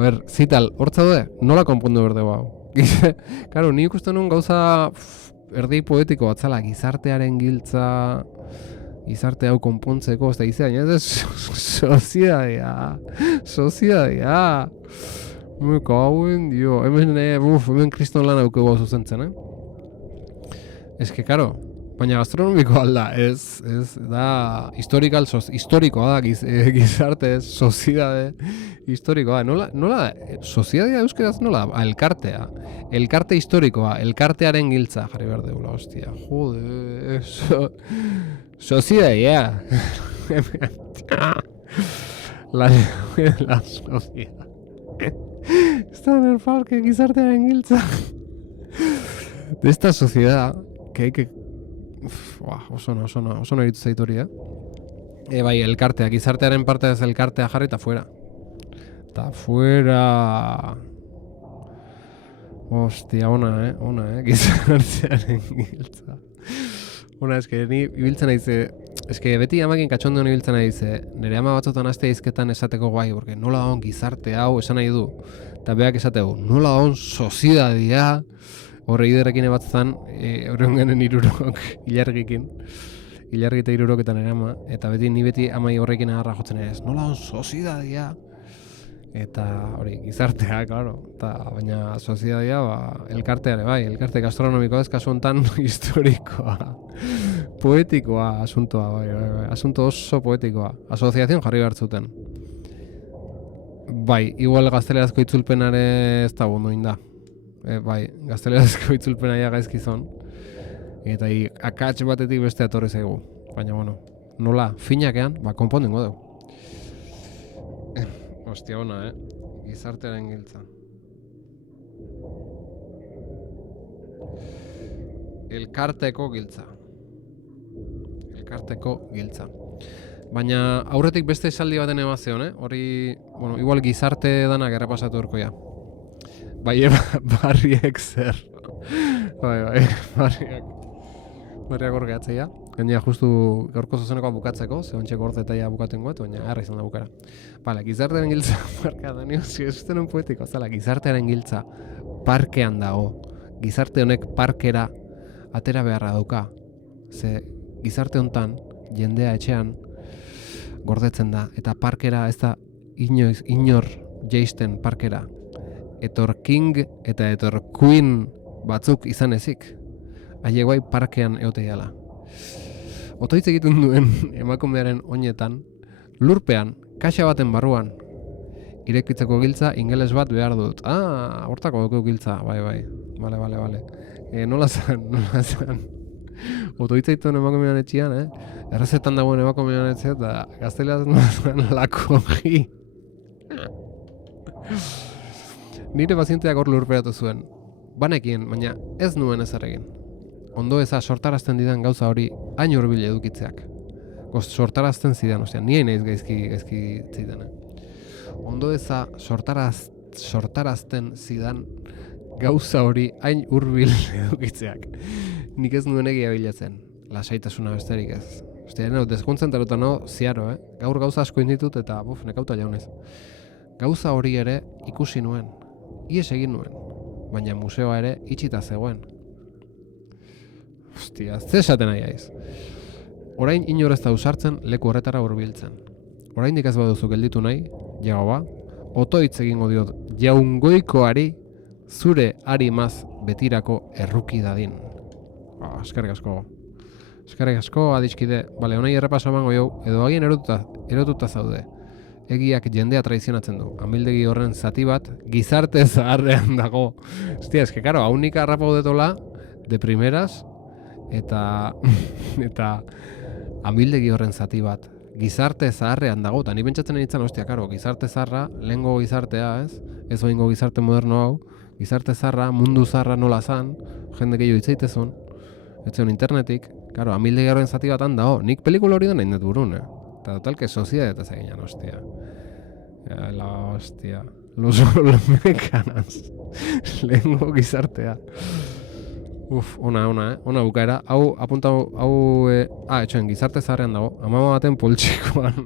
ber, zital, hortza dude, nola konpondu berdeu hau? Karo, ni ikusten nuen gauza erdei poetiko batzala, gizartearen giltza, gizarte hau konpontzeko, ez da izan, ez soziadia. Muko hauen, dio, hemen kriston lan haukeu hau zuzentzen, Ez que, karo, baina gastronomiko alda, ez da, historikoa da, gizarte, soziedade, historikoa, nola, soziedadea euskeraz nola, elkartea, elkarte historikoa, elkartearen giltza, jarri behar deula, hostia, jode, soziedadea, la soziedad. Está en el parque, gizartearen giltza. De esta sociedad, que hay que... oso no egitu zaitu hori, bai, elkartea, gizartearen parte ez elkartea jarri eta fuera. Eta fuera... Hostia, ona, gizartearen giltza. Ona, eske, ni ibiltzen naize... Eske, beti amakin katxondo honi biltzen nahi dize, nire ama batzotan aste izketan esateko guai, porque nola hon gizarte hau esan nahi du. Eta beak esateko, nola hon sozidadia, horre iderrekin ebatzan, horre hongenen irurok, ilargikin. Ilargi eta iruroketan nire ama, eta ni beti amai horrekin agarra jotzen ez, nola hon sozidadia. Eta hori, gizartea, klaro. Baina sozidadia, elkarteare bai, elkarte gastronomikoa ez kasu hontan historikoa. Poetikoa asuntoa, bai, asunto oso poetikoa. Asociación jarri behar zuten. Bai, igual gaztelerazko itzulpenare ez da bondo inda. Bai, gaztelerazko itzulpena ja gaizkizon. Eta akats batetik beste atorri zaigu. Baina, bueno, nola, finakean, konpondingo dugu. Hostia, ona, gizartearen giltza. Elkarteko giltza. Baina aurretik beste esaldi baten emazion, hori, bueno, igual gizarte danak errepasatu urkoia. Bai, barriek zer. Bai, barriak orgeatzeia. Gainera justu gaurko zuzenekoa bukatzeko, zehontxe gordetaia bukatuen goet, baina harra izan da bukara. Bale, gizartearen giltza parka da, nio, zizten un poetiko, zala, gizartearen giltza parkean dago. Gizarte honek parkera atera beharra dauka. Ze gizarte hontan, jendea etxean, gordetzen da, eta parkera ez da inor jaisten parkera. Etor king eta etor queen batzuk izan ezik. Haiek bai parkean eoteiala. Otoitz egiten duen emakumearen oinetan, lurpean, kaxa baten barruan, irekitzeko giltza ingeles bat behar dut. Hortako dugu giltza, bai. Bale. Nola zan. Otoitz egiten duen emakumearen etxian, errezetan dagoen emakumearen etxean, eta gazteleaz nola zan lakogi. Nire pazienteak hor lurperatu zuen. Banekien, baina ez nuen ezer egin. Ondo eza sortarazten didan gauza hori hain hurbil edukitzeak. Sortarazten zidan, ostia, nien naiz gaizki zidan. Ondo eza sortarazten zidan gauza hori hain hurbil edukitzeak. Nik ez nuen egia bilatzen, lasaitasuna besterik ez. Ostia, deskontzentaruta ziaro, Gaur gauza asko inditut eta nekauta jaunez. Gauza hori ere ikusi nuen, ies egin nuen, baina museoa ere itxita zegoen. Ostia, ze esaten nahi aiz. Orain inor ez da usartzen leku horretara hurbiltzen. Oraindik ez baduzu gelditu nahi, jagoa, otoitz egingo diot jaungoikoari zure arimaz betirako erruki dadin. Eskerrik asko. Eskerrik asko, adiskide. Bale, honai errepaso emango jau, edo agien erotuta zaude. Egiak jendea traizionatzen du. Amildegi horren zati bat gizarte zaharrean dago. Ostia, eske, karo, haunik harrapau detola, de primeras, eta amildegi horren zati bat gizarte zaharrean dago, eta ni pentsatzen nintzen, ostia, karo, gizarte zaharra, lehengo gizartea, ez oingo gizarte moderno hau, gizarte zaharra, mundu zaharra nola zan, jende gehiago hitzaitezun, etzion internetik, karo, amildegi horren zati bat dago, nik pelikula hori da nahi dut burun, eta totalke soziedetaz eginan, ostia. La hostia. Los mecanas. Lehengo gizartea. Ona bukaera. Hau, apunta, etxoen, gizarte zaharrean dago. Amama baten poltsikoan.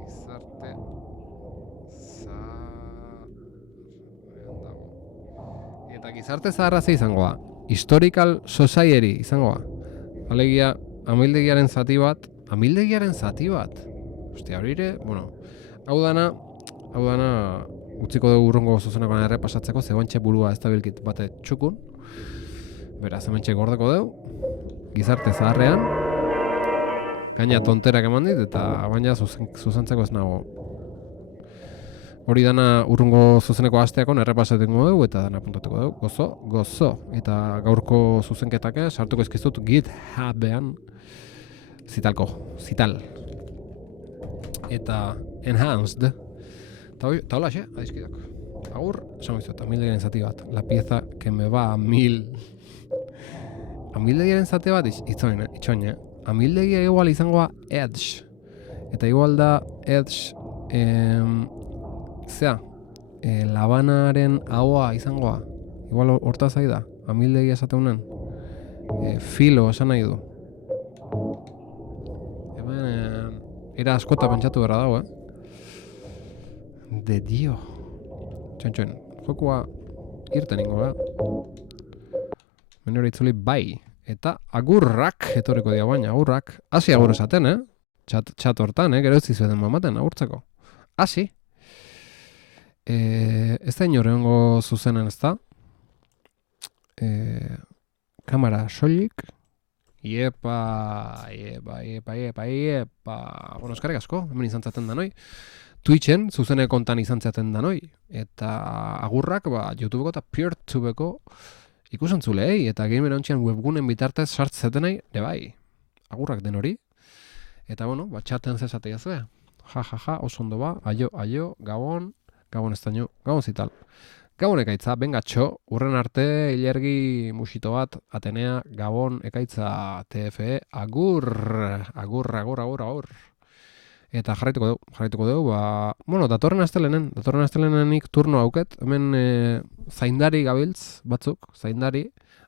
Gizarte zaharrean dago. Eta gizarte zaharra ze izango da? Historical Society izango da. Alegia, amildegiaren zati bat. Ostia, hori ere, bueno, hau dana utziko dugu urrungo zuzenakoan errepasatzeko, zegoentxe burua ez da bilkit bate txukun. Beraz, hementxe gordeko dugu, gizarte zaharrean, gaina tonterak eman dit, eta baina zuzentzeko ez nago. Hori dana urrungo zuzeneko asteakon errepasatengo dugu, eta dana apuntatuko dugu, gozo. Eta gaurko zuzenketake sartuko ezkiztut GitHubean, zital. Eta enhanced. Eta hola xe, adizkidak. Agur, esan bizut, amildegiaren zati bat. La pieza que me va a 1000. Amildegiaren zati bat, itxoin, amildegia igual izangoa edge. Eta igual da edge, labanaren ahoa izangoa. Igual horta zai da, amildegia esateunen. Filo esan nahi du. Era askota pentsatu berra dago, De dio. Txon, jokua irten ingo, Menore itzuli bai. Eta agurrak, etorriko dia baina, agurrak. Asi agur esaten, Txat hortan, gero ez dizueten mamaten, agurtzeko. Asi. Ez da inorengo zuzenen ez da. Kamera soilik. Iepa. Bueno, eskarrik asko, hemen izan zaten da noi. Twitchen, zuzene kontan izan zaten da noi. Eta agurrak, YouTubeko eta PeerTubeko ikusentzulei. Eta gamer ontzian webgunen bitartez sartzetenei, bai. Agurrak den hori. Eta bueno, txaten zezatea zue. Ja, oso ondo ba. Aio, gabon estaino, gabon zital. Gabon ekaitza, bengatxo, urren arte ilergi musito bat, Atenea, Gabon ekaitza TFE, agur. Eta jarraituko dugu, bueno, datorren astelenenik turno hauket, hemen zaindari gabiltz batzuk,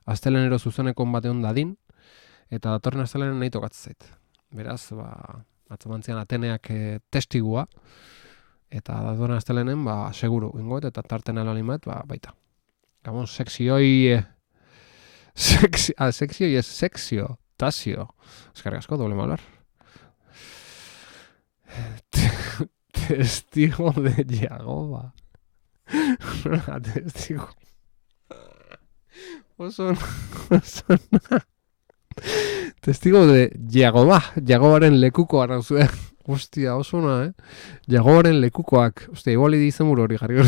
astelenero zuzenekon batean dadin, eta datorren astelenen nahi tokatzen zait. Beraz, atzamantzian Ateneak testigua, eta datorren astelenen, seguru, ingoet, eta tarten alalin bat, baita. Gabon, sekzio, tasio. Eskarrik asko, doble malar. Testigo de Yagoba. Testigo. Testigo de Yagoba. Yagobaren lekukoa nauzue. Ostia, oso ona, Yagobaren lekukoak. Ostia, iguali dizen buru hori jarri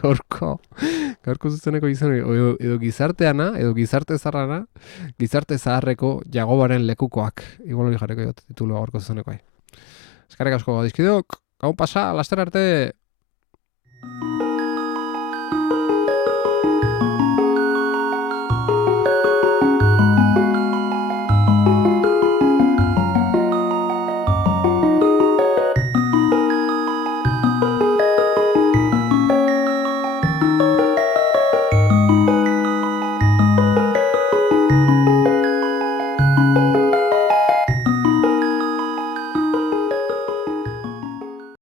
gaurko zuzeneko izan edo gizarteana, edo gizarte zarrana, gizarte zaharreko Yagobaren lekukoak. Igual hori jarriko titulu gaurko zuzeneko. Eskarrik asko, dizkidok, gau pasa, laster arte!